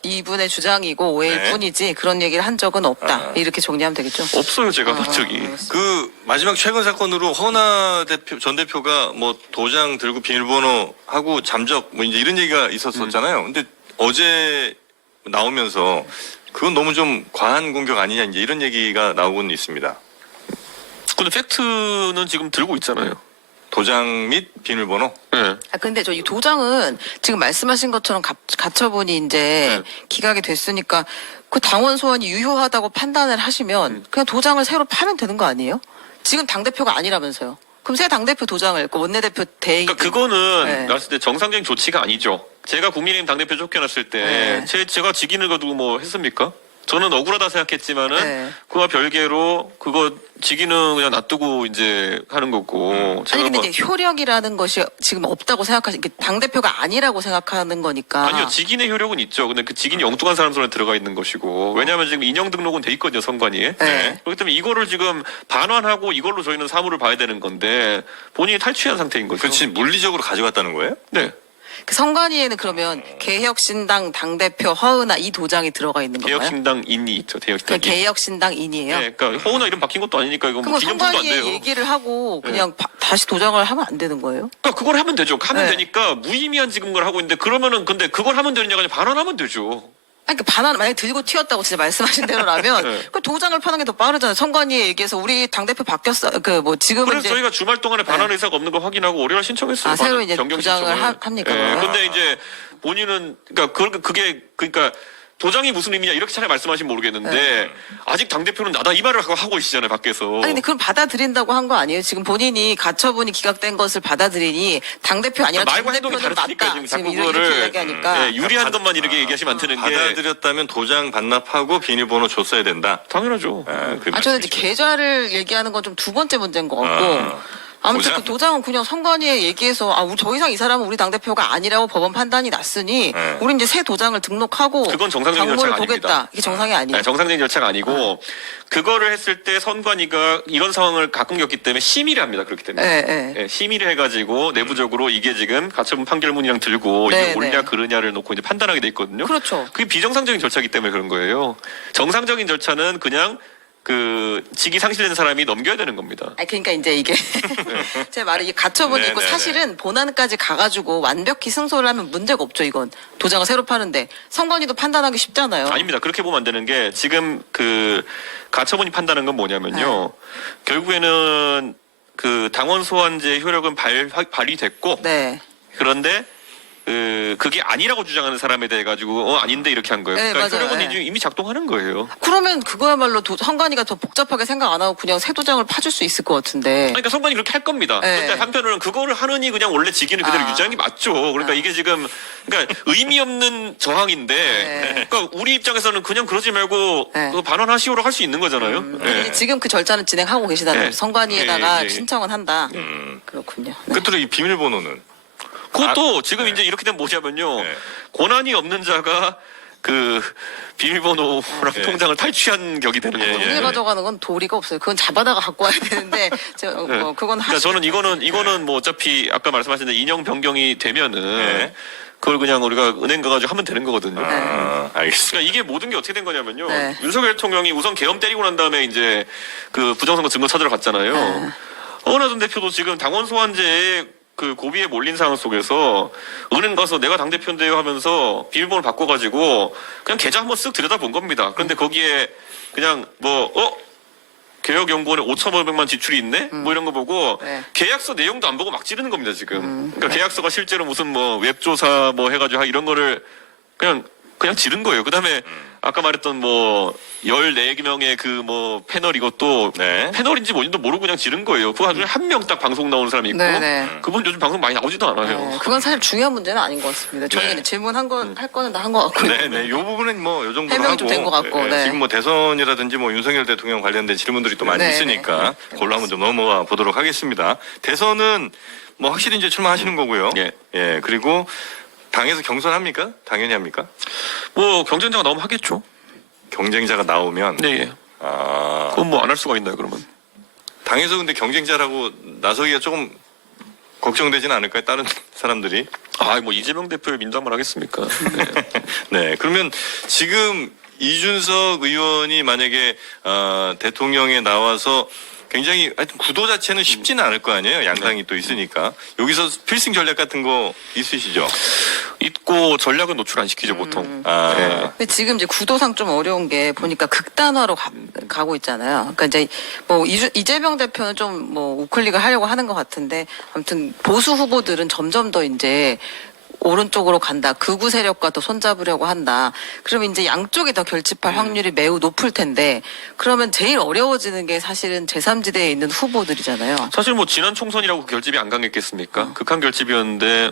이분의 주장이고 오해일 네. 뿐이지 그런 얘기를 한 적은 없다. 이렇게 정리하면 되겠죠. 없어요 제가 본 적이. 그 마지막 최근 사건으로 허은하 전 대표가 뭐 도장 들고 비밀번호 하고 잠적 뭐 이제 이런 얘기가 있었었잖아요. 근데 어제 나오면서 그건 너무 좀 과한 공격 아니냐 이제 이런 얘기가 나오고는 있습니다. 근데 팩트는 지금 들고 있잖아요. 도장 및 비밀번호. 네. 근데 저 이 도장은 지금 말씀하신 것처럼 가처분이 이제 기각이 됐으니까 그 당원 소환이 유효하다고 판단을 하시면 그냥 도장을 새로 파면 되는 거 아니에요? 지금 당대표가 아니라면서요. 그럼 새 당대표 도장을 그 원내대표 대행 그러니까 그거는 네. 봤을 때 정상적인 조치가 아니죠. 제가 국민의힘 당대표 쫓겨났을 때 네. 제가 직인을 거두고 뭐 했습니까? 저는 억울하다 생각했지만은 네. 그와 별개로 그거 직인은 그냥 놔두고 이제 하는 거고. 아니 근데 뭐- 이제 효력이라는 것이 지금 없다고 생각하시 당대표가 아니라고 생각하는 거니까. 아니요, 직인의 효력은 있죠. 근데 그 직인이 엉뚱한 사람 손에 들어가 있는 것이고. 왜냐하면 지금 인형 등록은 돼 있거든요, 선관위에. 네. 그렇기 때문에 이거를 지금 반환하고 이걸로 저희는 사무를 봐야 되는 건데 본인이 탈취한 상태인 거죠. 그렇지 물리적으로 가져갔다는 거예요? 네. 그 선관위에는 그러면 개혁신당 당대표 허은하 이 도장이 들어가 있는 건가요? 개혁신당인이 있죠, 그 개혁신당. 개혁신당인이에요? 네, 그러니까 허은하 이름 바뀐 것도 아니니까 이거 뭐 그럼 기념품도 안 선관위에 돼요. 얘기를 하고 그냥 다시 도장을 하면 안 되는 거예요? 그러니까 그걸 하면 되죠. 하면 네. 되니까 무의미한 지금 걸 하고 있는데 그러면은 근데 그걸 하면 되느냐가 아니라 반환하면 되죠. 아니, 그 반환 만약에 들고 튀었다고 진짜 말씀하신 대로라면 네. 그 도장을 파는 게 더 빠르잖아요. 선관위에 얘기해서 우리 당대표 바뀌었어. 그 뭐 지금은 그래서 이제 저희가 주말 동안에 반환 의사가 없는 걸 확인하고 월요일 신청했어요. 새로 이제 변경 도장을 신청을. 합니까? 근데 이제 본인은 그러니까 도장이 무슨 의미냐 이렇게 차라리 말씀하시면 모르겠는데 아직 당 대표는 나다 이 말을 하고 계시잖아요 밖에서. 아니 근데 그걸 받아들인다고 한 거 아니에요? 지금 본인이 가처분이 기각된 것을 받아들이니 당대표 아니라 말과 행동이 당대표는 다르니까 맞다. 지금 지금 자꾸 이렇게 그거를 이야기하니까. 유리한 것만 이렇게 얘기하시면 안 되는 게 받아들였다면 도장 반납하고 비밀번호 줬어야 된다. 당연하죠. 저는 이제 계좌를 얘기하는 건 좀 두 번째 문제인 것 같고. 아무튼 도장? 그 도장은 그냥 선관위에 얘기해서 더 이상 이 사람은 우리 당대표가 아니라고 법원 판단이 났으니 우리 이제 새 도장을 등록하고 그건 정상적인 당무를 절차가 보겠다. 아닙니다. 이게 정상이 아니에요. 아니, 정상적인 절차가 아니고 그거를 했을 때 선관위가 이런 상황을 가끔 겪기 때문에 심의를 합니다. 그렇기 때문에 네. 심의를 해가지고 내부적으로 이게 지금 가처분 판결문이랑 들고 네, 이게 옳냐 네. 그르냐를 놓고 이제 판단하게 돼 있거든요. 그렇죠. 그게 비정상적인 절차이기 때문에 그런 거예요. 정상적인 절차는 그냥 그 직이 상실된 사람이 넘겨야 되는 겁니다. 아니 그러니까 이제 이게 제 말이 이게 가처분이 있고 네네네. 사실은 본안까지 가가지고 완벽히 승소를 하면 문제가 없죠. 이건 도장을 새로 파는데 선관위도 판단하기 쉽잖아요. 아닙니다. 그렇게 보면 안 되는 게 지금 그 가처분이 판단한 건 뭐냐면요. 결국에는 그 당원 소환제 효력은 발휘됐고 네. 그런데 그게 아니라고 주장하는 사람에 대해 가지고 아닌데 이렇게 한 거예요. 네, 그러니까 맞아요. 효력은 네. 이미 작동하는 거예요. 그러면 그거야말로 선관위가 더 복잡하게 생각 안 하고 그냥 새 도장을 파줄 수 있을 것 같은데. 그러니까 선관위 그렇게 할 겁니다. 네. 근데 한편으로는 그거를 하느니 그냥 원래 직위는 그대로 유지하는 게 맞죠. 그러니까 이게 지금 그러니까 의미 없는 저항인데 네. 그러니까 우리 입장에서는 그냥 그러지 말고 네. 그거 반환하시오로 할 수 있는 거잖아요. 근데 이제 지금 그 절차는 진행하고 계시다는 네. 거죠. 선관위에다가 네. 신청은 한다. 그렇군요. 끝으로 이 비밀번호는 그것도 지금 이제 이렇게 되면 뭐냐면요. 네. 권한이 없는 자가 그 비밀번호랑 네. 통장을 탈취한 격이 되는 거거든요. 돈을 가져가는 건 도리가 없어요. 그건 잡아다가 갖고 와야 되는데 그건 그러니까 하시. 저는 이거는 뭐 어차피 아까 말씀하신 대로 인형 변경이 되면은 네. 그걸 그냥 우리가 은행 가가지고 하면 되는 거거든요. 알겠습니다. 그러니까 이게 모든 게 어떻게 된 거냐면요. 네. 윤석열 대통령이 우선 계엄 때리고 난 다음에 이제 그 부정선거 증거 찾으러 갔잖아요. 네. 어느 전 대표도 지금 당원 소환제에 그 고비에 몰린 상황 속에서 은행 가서 내가 당대표인데요 하면서 비밀번호 바꿔가지고 그냥 계좌 한번 쓱 들여다본 겁니다. 그런데 거기에 그냥 개혁연구원에 5,500만 지출이 있네? 뭐 이런 거 보고 네. 계약서 내용도 안 보고 막 찌르는 겁니다, 지금. 그러니까 계약서가 실제로 무슨 웹조사 해가지고 이런 거를 그냥 지른 거예요. 그 다음에 아까 말했던 14명의 패널 이것도 네. 패널인지 뭔지도 모르고 그냥 지른 거예요. 그 와중에 한 명 딱 방송 나오는 사람이 있고 네네. 그분 요즘 방송 많이 나오지도 않아요. 그건 사실 중요한 문제는 아닌 것 같습니다. 저희가 네. 이제 질문한 할 거는 다 한 것 같고요. 네. 요 부분은 요 정도로 해명이 하고 좀 된 것 같고, 네. 지금 대선이라든지 윤석열 대통령 관련된 질문들이 또 많이 네, 있으니까 그걸로 한번 좀 넘어가 보도록 하겠습니다. 대선은 확실히 이제 출마하시는 거고요. 예. 그리고 당에서 경선합니까? 당연히 합니까? 경쟁자가 나오면 하겠죠. 경쟁자가 나오면 네. 그건 안 할 수가 있나요, 그러면? 당에서 근데 경쟁자라고 나서기가 조금 걱정되지는 않을까요? 다른 사람들이? 이재명 대표의 민당만 하겠습니까? 네. 네. 그러면 지금 이준석 의원이 만약에 대통령에 나와서 굉장히 하여튼 구도 자체는 쉽지는 않을 거 아니에요. 양당이 또 있으니까. 여기서 필승 전략 같은 거 있으시죠? 있고 전략은 노출 안 시키죠, 보통. 네. 근데 지금 이제 구도상 좀 어려운 게 보니까 극단화로 가고 있잖아요. 그러니까 이제 이재명 대표는 좀 우클릭을 하려고 하는 것 같은데 아무튼 보수 후보들은 점점 더 이제 오른쪽으로 간다. 극우 세력과 더 손잡으려고 한다. 그러면 이제 양쪽이 더 결집할 확률이 매우 높을 텐데 그러면 제일 어려워지는 게 사실은 제3지대에 있는 후보들이잖아요. 사실 지난 총선이라고 결집이 안 강했겠습니까? 극한 결집이었는데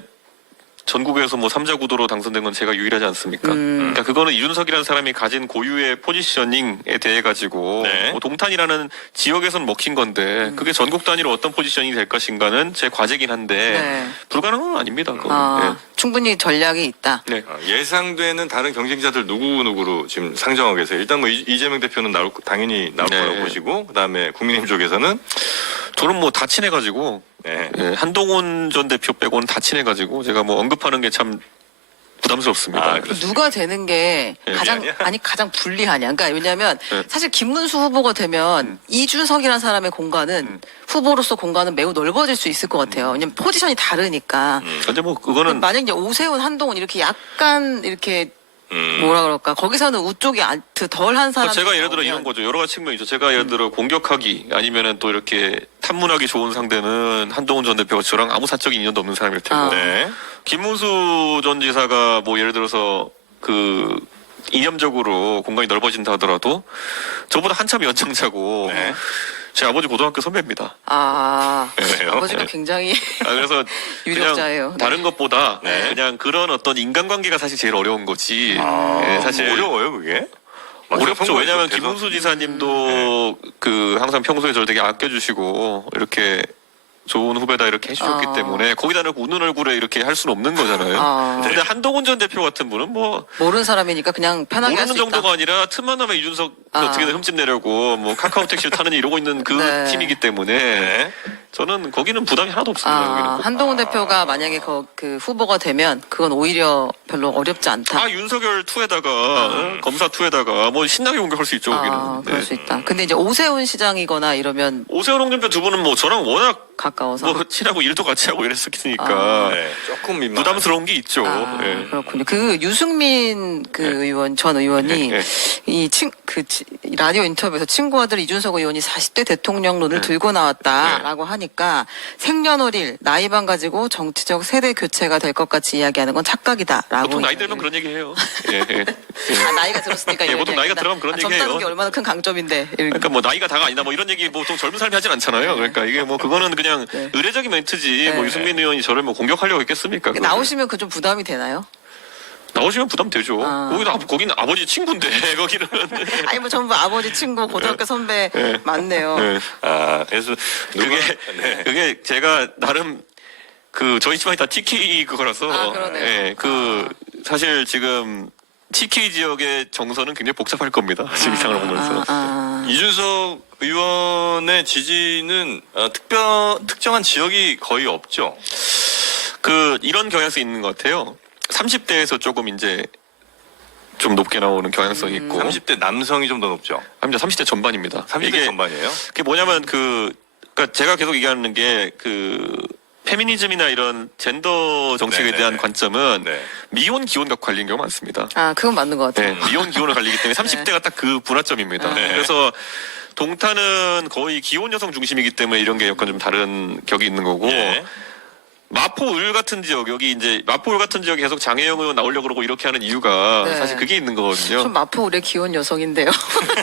전국에서 3자 구도로 당선된 건 제가 유일하지 않습니까? 그러니까 그거는 이준석이라는 사람이 가진 고유의 포지셔닝에 대해 가지고 네. 동탄이라는 지역에서는 먹힌 건데 그게 전국 단위로 어떤 포지셔닝이 될 것인가는 제 과제긴 한데 네. 불가능한 건 아닙니다. 그거는. 충분히 전략이 있다. 네. 예상되는 다른 경쟁자들 누구누구로 지금 상정하고 계세요? 일단 이재명 대표는 당연히 나올 네. 거라고 보시고 그다음에 국민의힘 쪽에서는 저는 다 친해가지고 네. 한동훈 전 대표 빼고는 다 친해가지고 제가 언급하는 게 참 부담스럽습니다. 누가 되는 게 가장 불리하냐. 그러니까 왜냐하면 사실 김문수 후보가 되면 이준석이라는 사람의 공간은 후보로서 공간은 매우 넓어질 수 있을 것 같아요. 왜냐면 포지션이 다르니까. 근데 그거는 만약 이제 오세훈, 한동훈 이렇게 약간 이렇게 뭐라 그럴까 거기서는 우쪽이 덜한 사람. 제가 예를 들어 이런 거죠. 여러 가지 측면이죠. 제가 예를 들어 공격하기 아니면은 또 이렇게 탐문하기 좋은 상대는 한동훈 전 대표가 저랑 아무 사적인 인연도 없는 사람일 테고 아. 네. 김문수 전 지사가 뭐 예를 들어서 그 이념적으로 공간이 넓어진다 하더라도 저보다 한참 연장자고 네. 제 아버지 고등학교 선배입니다. 왜요? 아버지가 굉장히 그래서 유력자예요. 그냥 다른 것보다 네. 그냥 그런 어떤 인간관계가 사실 제일 어려운 거지. 아, 예, 사실 어려워요 그게? 어렵죠. 왜냐하면 대선- 김문수 지사님도 그 항상 평소에 저를 되게 아껴주시고 이렇게 좋은 후배다 이렇게 해주셨기 아. 때문에 거기다 놓고 웃는 얼굴에 이렇게 할 수는 없는 거잖아요. 아. 근데 한동훈 전 대표 같은 분은 뭐 모르는 사람이니까 그냥 편하게 할 모르는 수 있다. 정도가 아니라 틈만 나면 이준석 아. 어떻게든 흠집 내려고 뭐 카카오 택시를 타느니 이러고 있는 그 네. 팀이기 때문에 네. 저는 거기는 부담이 하나도 없습니다. 여기는 꼭. 한동훈 대표가 만약에 그 후보가 되면 그건 오히려 별로 어렵지 않다. 아 윤석열 투에다가 검사 투에다가 뭐 신나게 공격할 수 있죠. 거기는. 그럴 네. 수 있다. 근데 이제 오세훈 시장이거나 이러면 오세훈 홍준표 두 분은 뭐 저랑 워낙 가까워서. 뭐 친하고 일도 같이 하고 이랬었으니까 아. 네. 조금 민망. 부담스러운 게 있죠. 아, 예. 그렇군요. 그 유승민 그 네. 의원 전 의원이 네. 이 라디오 인터뷰에서 친구 아들 이준석 의원이 40대 대통령론을 네. 들고 나왔다라고 하니까 생년월일 나이만 가지고 정치적 세대 교체가 될 것 같이 이야기하는 건 착각이다라고. 보통 나이 들면 그런 얘기 해요. 예, 예. 아, 나이가 들었으니까 예, 보통 나이가 이야기한다. 들어가면 그런 아, 얘기해요. 젊다는 게 얼마나 큰 강점인데. 그러니까 뭐 나이가 다가 아니다 뭐 이런 얘기 보통 젊은 사람이 하진 않잖아요. 그러니까 이게 뭐 그거는 그냥 네. 의례적인 멘트지. 뭐 네. 유승민 의원이 저를 뭐 공격하려고 했겠습니까? 그거는. 나오시면 그 좀 부담이 되나요? 나오시면 부담 되죠. 아. 거기는 아버지 친구인데 거기는. 아니 뭐 전부 아버지 친구 고등학교 선배 네. 맞네요. 네. 아, 그래서 그게 네. 그게 제가 나름 그 저희 집안이 다 TK 그거라서 아, 그러네요. 예, 그 사실 지금 TK 지역의 정서는 굉장히 복잡할 겁니다. 지금 이 상황을 보면서. 이준석 의원의 지지는 특정한 지역이 거의 없죠. 그 이런 경향성이 있는 것 같아요. 30대에서 조금 이제 좀 높게 나오는 경향성이 있고 30대 남성이 좀 더 높죠. 30대 전반입니다. 30대 이게 전반이에요. 그게 뭐냐면 그러니까 제가 계속 얘기하는 게 그 페미니즘이나 이런 젠더 정책에 네네네. 대한 관점은 네. 미혼 기혼과 관련 경우가 많습니다. 아, 그건 맞는 것 같아요. 네, 미혼 기혼을 갈리기 때문에 30대가 딱 그 분화점입니다. 네. 그래서 동탄은 거의 기혼 여성 중심이기 때문에 이런 게 약간 좀 다른 격이 있는 거고 예. 마포 을 같은 지역 여기 이제 마포 을 같은 지역에 계속 장혜영 의원 나오려고 그러고 이렇게 하는 이유가 네. 사실 그게 있는 거거든요. 좀 마포 우리 기혼 여성인데요.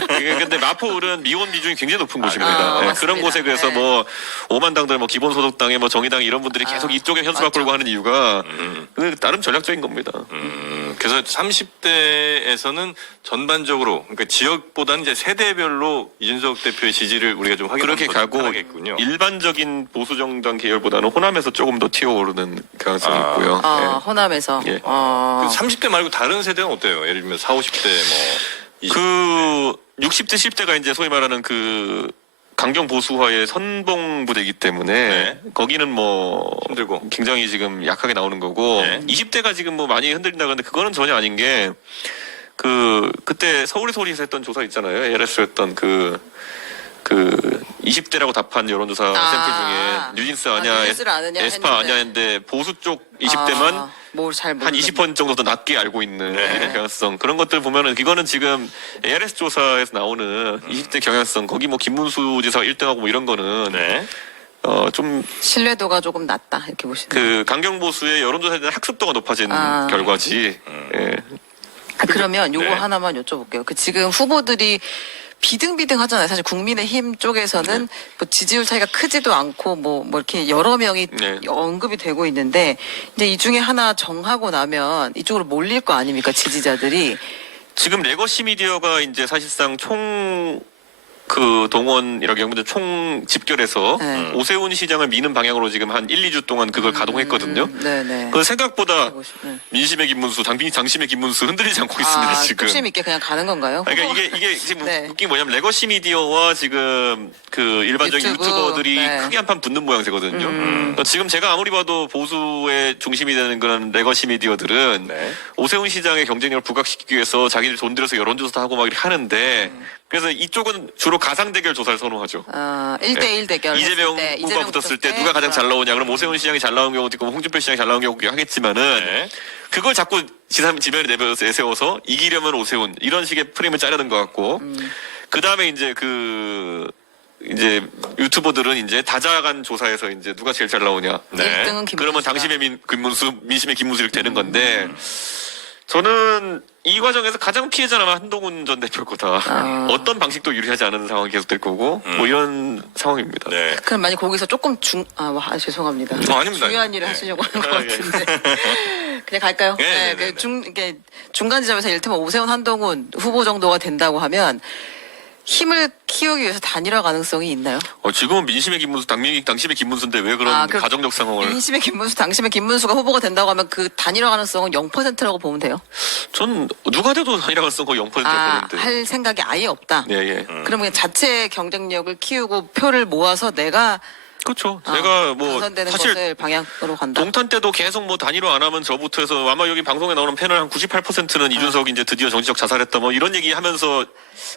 근데 마포 을은 미혼 비중이 굉장히 높은 아, 곳입니다. 네, 맞습니다. 그런 곳에 그래서 네. 뭐 오만당들 뭐 기본소득당에 뭐 정의당 이런 분들이 계속 이쪽에 현수 맞죠. 바꾸려고 하는 이유가 그 나름 전략적인 겁니다. 그래서 30대에서는 전반적으로 그러니까 지역보다는 이제 세대별로 이준석 대표의 지지를 우리가 좀 확인하는 그렇게 것도 가고 편하겠군요. 일반적인 보수 정당 계열보다는 호남에서 조금 더 튀어오르는 경향성이 아. 있고요. 호남에서. 예. 그 30대 말고 다른 세대는 어때요? 예를 들면 40, 50대 뭐. 그 60대 10대가 이제 소위 말하는 그 강경 보수화의 선봉 부대이기 때문에 네. 거기는 뭐 힘들고. 굉장히 지금 약하게 나오는 거고 네. 20대가 지금 뭐 많이 흔들린다 그러는데 그거는 전혀 아닌 게 그때 서울에서 했던 조사 있잖아요. ARS 했던 그 20대라고 답한 여론조사 샘플 중에 뉴진스 아냐, 뉴진스를 아느냐 에스파 했는데. 아냐 했는데 보수 쪽 20대만 뭘잘 한 20% 정도 더 낮게 알고 있는 이런 경향성 그런 것들 보면은 이거는 지금 ARS 조사에서 나오는 20대 경향성 거기 뭐 김문수 지사가 1등하고 뭐 이런 거는 네. 좀 신뢰도가 조금 낮다 이렇게 보시는. 그 강경 보수의 여론조사에 대한 학습도가 높아진 결과지. 예. 그러면 요거 네. 하나만 여쭤볼게요. 그 지금 후보들이 비등비등하잖아요. 사실 국민의힘 쪽에서는 뭐 지지율 차이가 크지도 않고 뭐 이렇게 여러 명이 네. 언급이 되고 있는데 이제 이 중에 하나 정하고 나면 이쪽으로 몰릴 거 아닙니까 지지자들이. 지금 레거시 미디어가 이제 사실상 총 그 동원이라고 연구된 총 집결해서 네. 오세훈 시장을 미는 방향으로 지금 한 1, 2주 동안 그걸 가동했거든요. 네네. 그 생각보다 네. 민심의 김문수, 장심의 김문수 흔들리지 않고 있습니다 지금. 뚝심 있게 그냥 가는 건가요? 그러니까 이게 지금 네. 웃긴 게 뭐냐면 레거시 미디어와 지금 그 일반적인 유튜브, 유튜버들이 네. 크게 한판 붙는 모양새거든요. 그러니까 지금 제가 아무리 봐도 보수의 중심이 되는 그런 레거시 미디어들은 네. 오세훈 시장의 경쟁력을 부각시키기 위해서 자기들 돈 들여서 여론조사 하고 막 이렇게 하는데 그래서 이쪽은 주로 가상 대결 조사를 선호하죠. 1대1 대결. 이재명 했을 때, 후보가 이재명 붙었을 때 붙을 누가 가장 잘 나오냐. 그럼 오세훈 시장이 잘 나온 경우도 있고 홍준표 시장이 잘 나온 경우도 하겠지만은 네. 그걸 자꾸 지면에 내세워서 이기려면 오세훈 이런 식의 프레임을 짜려는 것 같고 그 다음에 이제 이제 유튜버들은 이제 다자간 조사에서 이제 누가 제일 잘 나오냐. 네. 1등은 김문수. 그러면 당심의 민심의 김문수 이렇게 되는 건데 저는 이 과정에서 가장 피해자는 아마 한동훈 전 대표일 거다. 어떤 방식도 유리하지 않은 상황이 계속될 거고 뭐 이런 상황입니다. 네. 그럼 만약 거기서 조금 죄송합니다. 아닙니다. 중요한 일을 하시려고 하는 것 예. 같은데. 그냥 갈까요? 네, 네, 그 네. 이게 중간 지점에서 이를테면 오세훈 한동훈 후보 정도가 된다고 하면 힘을 키우기 위해서 단일화 가능성이 있나요? 지금은 민심의 김문수, 당심의 김문수인데 왜 그런 그 가정적 상황을? 민심의 김문수, 당심의 김문수가 후보가 된다고 하면 그 단일화 가능성은 0%라고 보면 돼요? 전 누가 돼도 단일화 가능성 거의 0%였는데. 할 생각이 아예 없다. 예, 예. 그러면 그냥 자체 경쟁력을 키우고 표를 모아서 내가 그렇죠. 제가 뭐 당선되는 사실 것을 방향으로 간다. 동탄 때도 계속 뭐 단일화 안 하면 저부터 해서 아마 여기 방송에 나오는 패널 한 98%는 이준석이 이제 드디어 정치적 자살했다 뭐 이런 얘기 하면서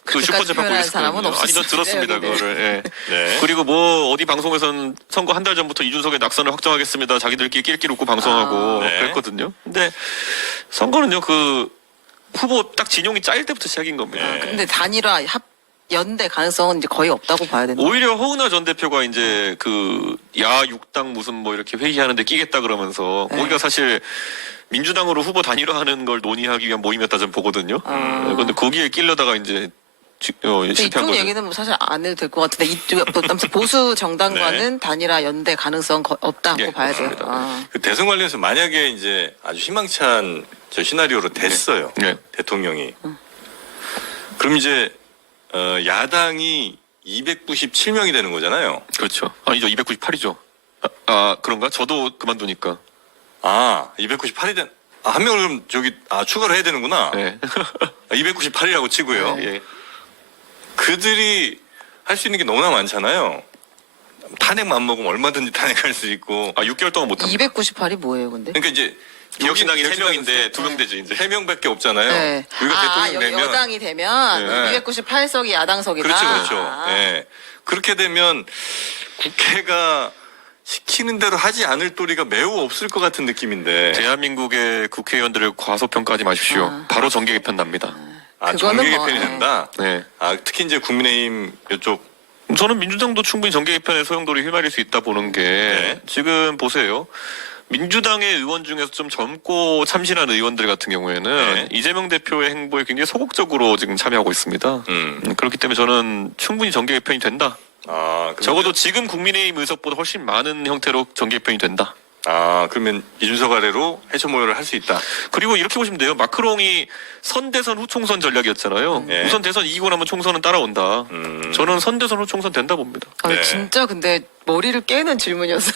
그 그렇게까지 슈퍼챗 받고 표현할 있을 사람은 거예요. 아니 저 없었어요. 들었습니다 네. 그거를. 예. 네. 그리고 뭐 어디 방송에서는 선거 한 달 전부터 이준석의 낙선을 확정하겠습니다. 자기들끼리 낄낄 웃고 방송하고 네. 그랬거든요. 근데 선거는요 그 후보 딱 진용이 짜일 때부터 시작인 겁니다. 네. 근데 단일화 연대 가능성은 이제 거의 없다고 봐야 되는 거예요. 오히려 허은하 전 대표가 이제 그 야 6당 무슨 뭐 이렇게 회의하는데 끼겠다 그러면서 네. 거기가 사실 민주당으로 후보 단일화하는 걸 논의하기 위한 모임이었다 좀 보거든요. 그런데 거기에 끼려다가 이제 근데 실패한 이쪽 거죠. 얘기는 뭐 사실 안 해도 될 것 같은데 이쪽 아무튼 보수 정당과는 단일화 연대 가능성 없다고 예, 봐야 돼요. 그렇습니다. 그 대선 관련해서 만약에 이제 아주 희망찬 저 시나리오로 됐어요. 네. 대통령이. 그럼 이제 야당이 297명이 되는 거잖아요. 그렇죠. 아니죠. 298이죠. 그런가? 저도 그만두니까. 298이 된. 한 명을 그럼 추가로 해야 되는구나. 네. 298이라고 치고요. 예. 그들이 할 수 있는 게 너무나 많잖아요. 탄핵만 먹으면 얼마든지 탄핵할 수 있고. 6개월 동안 못 합니다. 298이 뭐예요, 근데? 그러니까 이제 기억신당이 여기 3명인데 2명 되죠, 이제. 3명밖에 없잖아요. 네. 우리가 대통령 여기 되면 여당이 되면 네. 298석이 야당석이다. 그렇죠, 그렇죠. 예. 그렇게 되면 국회가 시키는 대로 하지 않을 도리가 매우 없을 것 같은 느낌인데. 대한민국의 국회의원들을 과소평가하지 마십시오. 바로 정계 개편 납니다. 그거는 정계 뭐, 개편이 예. 된다. 네. 특히 이제 국민의힘 이쪽. 저는 민주당도 충분히 정계 개편의 소용돌이 휘말릴 수 있다 보는 게 네. 지금 보세요. 민주당의 의원 중에서 좀 젊고 참신한 의원들 같은 경우에는 네. 이재명 대표의 행보에 굉장히 소극적으로 지금 참여하고 있습니다. 그렇기 때문에 저는 충분히 정계 개편이 된다. 그러면 적어도 지금 국민의힘 의석보다 훨씬 많은 형태로 정계 개편이 된다. 그러면 이준석 아래로 해체 모여를 할 수 있다. 그리고 이렇게 보시면 돼요. 마크롱이 선대선 후총선 전략이었잖아요. 네. 우선 대선 이기고 나면 총선은 따라온다. 저는 선대선 후총선 된다 봅니다. 네. 진짜 근데 머리를 깨는 질문이었어요.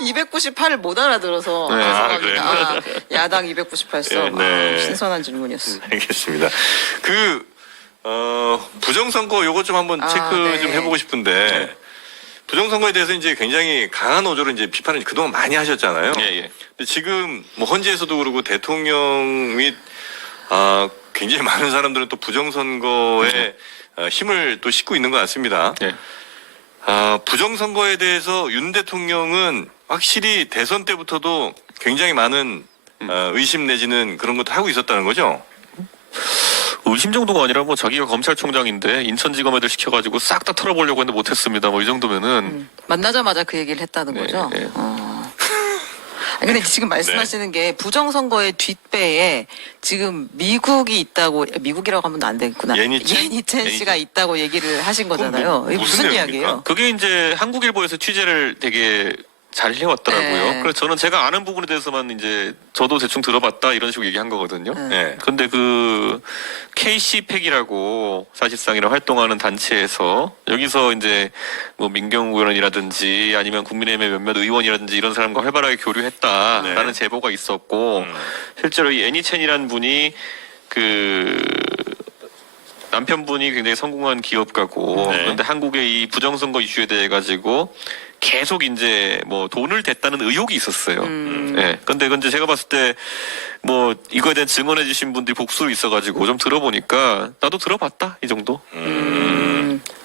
298을 못 알아들어서 네. 죄송합니다. 야당 298석. 네. 신선한 질문이었어요. 알겠습니다. 부정선거 요거 좀 한번 체크 네. 좀 해보고 싶은데 부정선거에 대해서 이제 굉장히 강한 어조로 이제 비판을 그동안 많이 하셨잖아요. 예. 근데 지금 뭐 헌재에서도 그러고 대통령 및 굉장히 많은 사람들은 또 부정선거에 힘을 또 싣고 있는 것 같습니다. 예. 부정선거에 대해서 윤 대통령은 확실히 대선 때부터도 굉장히 많은 의심 내지는 그런 것도 하고 있었다는 거죠. 의심 정도가 아니라 뭐 자기가 검찰총장인데 인천지검 애들 시켜가지고 싹 다 털어보려고 했는데 못했습니다. 뭐 이 정도면은 만나자마자 그 얘기를 했다는 네, 거죠. 네. 근데 지금 말씀하시는 게 부정선거의 뒷배에 지금 미국이 있다고 미국이라고 하면 안 되겠구나. 예니첸? 씨가 있다고 얘기를 하신 거잖아요. 이게 무슨 내용입니까? 이야기예요? 그게 이제 한국일보에서 취재를 되게 잘 해왔더라고요. 네. 그래서 저는 제가 아는 부분에 대해서만 이제 저도 대충 들어봤다 이런 식으로 얘기한 거거든요. 네. 근데 그 KC팩이라고 사실상 이런 활동하는 단체에서 여기서 이제 뭐 민경우 의원이라든지 아니면 국민의힘의 몇몇 의원이라든지 이런 사람과 활발하게 교류했다라는 네. 제보가 있었고 실제로 이 애니첸이라는 분이 그 남편분이 굉장히 성공한 기업가고 네. 그런데 한국의 이 부정선거 이슈에 대해 가지고 계속 이제 뭐 돈을 댔다는 의혹이 있었어요. 예. 근데 제가 봤을 때 뭐 이거에 대한 증언해 주신 분들이 복수로 있어가지고 좀 들어보니까 나도 들어봤다 이 정도.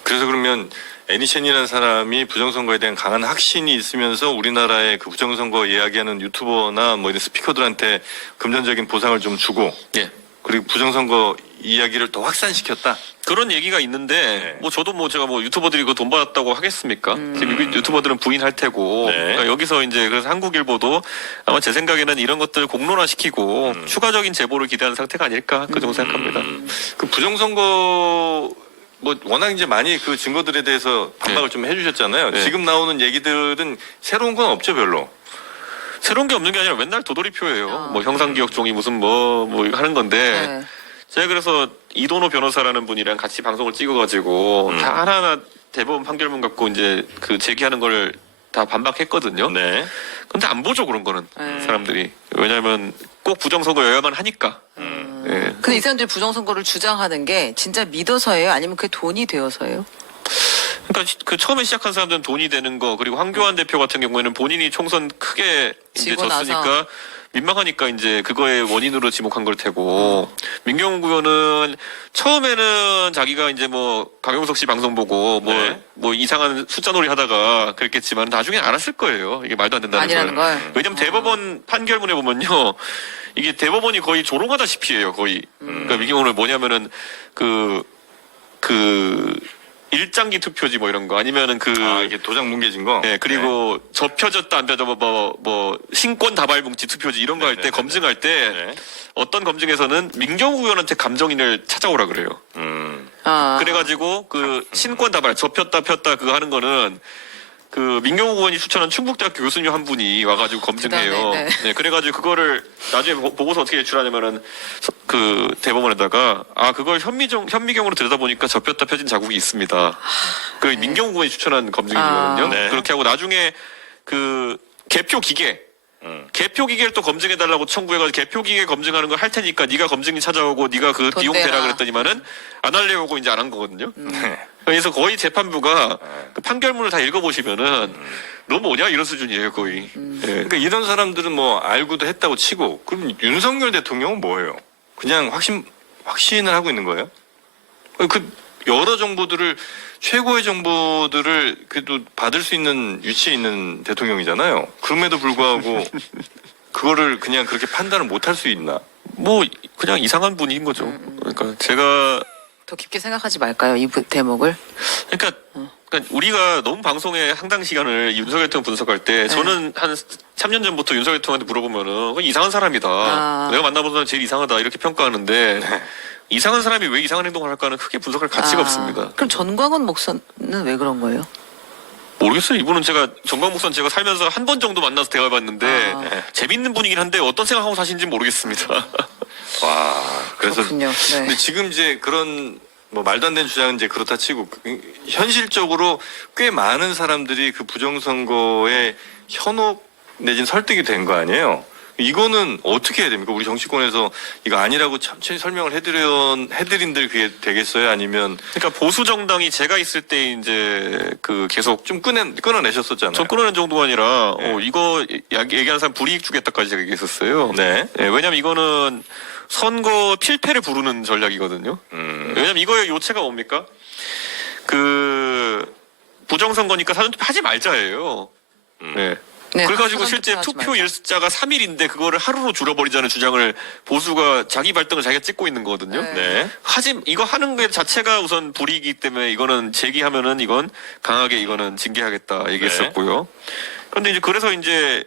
그래서 그러면 애니첸이라는 사람이 부정선거에 대한 강한 확신이 있으면서 우리나라의 그 부정선거 이야기하는 유튜버나 뭐 이런 스피커들한테 금전적인 보상을 좀 주고 예. 그리고 부정선거 이야기를 더 확산시켰다. 그런 얘기가 있는데 네. 뭐 저도 뭐 제가 뭐 유튜버들이 그 돈 받았다고 하겠습니까? 지금 유튜버들은 부인할 테고 네. 그러니까 여기서 이제 그래서 한국일보도 아마 제 생각에는 이런 것들 공론화시키고 추가적인 제보를 기대하는 상태가 아닐까 그 정도 생각합니다. 그 부정선거 뭐 워낙 이제 많이 그 증거들에 대해서 반박을 좀 해주셨잖아요. 네. 지금 나오는 얘기들은 새로운 건 없죠, 별로. 새로운 게 없는 게 아니라 맨날 도돌이표예요. 아. 뭐 형상기억종이 무슨 뭐 하는 건데 네. 제가 그래서 이도노 변호사라는 분이랑 같이 방송을 찍어가지고 다 하나하나 대법원 판결문 갖고 이제 그 제기하는 걸 다 반박했거든요. 네. 근데 안 보죠 그런 거는 네. 사람들이 왜냐하면 꼭 부정선거여야만 하니까. 예. 근데 이 사람들이 부정선거를 주장하는 게 진짜 믿어서예요? 아니면 그게 돈이 되어서예요? 그러니까 그 처음에 시작한 사람들은 돈이 되는 거 그리고 황교안 대표 같은 경우에는 본인이 총선 크게 이제 지고 나서. 졌으니까 민망하니까 이제 그거의 원인으로 지목한 걸 테고 민경훈 의원은 처음에는 자기가 이제 뭐 강용석 씨 방송 보고 네. 뭐 이상한 숫자놀이 하다가 그랬겠지만 나중에 알았을 거예요. 이게 말도 안 된다는 아니라는 걸. 왜냐면 대법원 판결문에 보면요. 이게 대법원이 거의 조롱하다시피 해요, 거의. 그러니까 민경훈은 뭐냐면은 그 일장기 투표지 뭐 이런 거 아니면은 이게 도장 뭉개진 거. 네, 그리고 접혀졌다 안 펴져 뭐 신권 다발 뭉치 투표지 이런 거 할 때 네, 네, 검증할 때 네. 어떤 검증에서는 민경우 의원한테 감정인을 찾아오라 그래요. 아. 그래가지고 그 신권 다발 접혔다 폈다 그거 하는 거는 그 민경우 의원이 추천한 충북대학교 교수님 한 분이 와가지고 검증해요. 그다음에, 네. 네, 그래가지고 그거를 나중에 보고서 어떻게 제출하냐면은 그 대법원에다가 그걸 현미경으로 들여다보니까 접혔다 펴진 자국이 있습니다. 그 민경우 의원이 추천한 검증이거든요. 네. 그렇게 하고 나중에 그 개표 기계 개표 기계를 또 검증해 달라고 청구해가지고 개표 기계 검증하는 걸 할 테니까 네가 검증이 찾아오고 네가 그 돈 비용 내라. 대라 그랬더니만은 안 하려고 이제 안 한 거거든요. 네. 그래서 거의 재판부가 그 판결문을 다 읽어보시면은 너 뭐냐 이런 수준이에요 거의. 예. 그러니까 이런 사람들은 뭐 알고도 했다고 치고 그럼 윤석열 대통령은 뭐예요? 그냥 확신을 하고 있는 거예요? 그 여러 정보들을 최고의 정보들을 그래도 받을 수 있는 위치에 있는 대통령이잖아요. 그럼에도 불구하고 그거를 그냥 그렇게 판단을 못 할 수 있나? 뭐 그냥 이상한 분인 거죠. 그러니까 제가 더 깊게 생각하지 말까요? 이 대목을? 그러니까 우리가 너무 방송에 상당 시간을 윤석열 대통령 분석할 때 저는 한 3년 전부터 윤석열 대통령한테 물어보면은 그건 이상한 사람이다. 아. 내가 만나본 사람 제일 이상하다 이렇게 평가하는데 이상한 사람이 왜 이상한 행동을 할까는 크게 분석할 가치가 없습니다. 그럼 전광훈 목사는 왜 그런 거예요? 모르겠어요. 이분은 정광 목사는 제가 살면서 한 번 정도 만나서 대화해봤는데 재밌는 분이긴 한데 어떤 생각하고 사시는지 모르겠습니다. 와, 그래서 그렇군요. 네. 근데 지금 이제 그런 뭐 말도 안 되는 주장은 이제 그렇다 치고 현실적으로 꽤 많은 사람들이 그 부정선거에 현혹 내진 설득이 된 거 아니에요? 이거는 어떻게 해야 됩니까? 우리 정치권에서 이거 아니라고 천천히 설명을 해드린들 그게 되겠어요? 아니면 그러니까 보수 정당이 제가 있을 때 이제 그 계속 좀 끊어내셨었잖아요. 전 끊어낸 정도가 아니라 네. 이거 얘기하는 사람 불이익 주겠다까지 제가 얘기했었어요. 네. 네, 왜냐면 이거는 선거 필패를 부르는 전략이거든요. 왜냐면 이거의 요체가 뭡니까? 그 부정선거니까 사전투표 하지 말자예요. 네. 네, 그래가지고 사전 실제 투표하지 투표 말자. 일자가 3일인데 그거를 하루로 줄여버리자는 주장을 보수가 자기 발등을 자기가 찍고 있는 거거든요. 네. 네. 이거 하는 게 자체가 우선 불이익이기 때문에 이거는 제기하면은 이건 강하게 이거는 징계하겠다 얘기했었고요. 그런데 이제 그래서 이제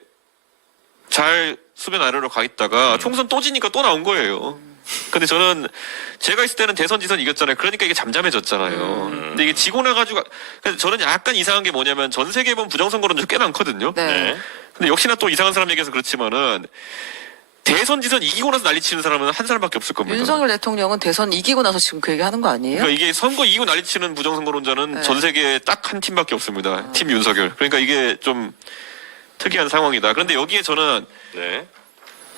잘 수변 아래로 가 있다가 총선 또 지니까 또 나온 거예요. 근데 저는 제가 있을 때는 대선 지선 이겼잖아요. 그러니까 이게 잠잠해졌잖아요. 근데 이게 지고 나가지고 그래서 저는 약간 이상한 게 뭐냐면 전 세계 보면 부정선거론자 꽤 많거든요. 네. 네. 근데 역시나 또 이상한 사람 얘기해서 그렇지만은 대선 지선 이기고 나서 난리치는 사람은 한 사람밖에 없을 겁니다. 윤석열 대통령은 대선 이기고 나서 지금 그 얘기 하는 거 아니에요? 그러니까 이게 선거 이기고 난리치는 부정선거론자는 네. 전 세계에 딱 한 팀밖에 없습니다. 팀 윤석열. 그러니까 이게 좀 특이한 상황이다. 그런데 여기에 저는 네.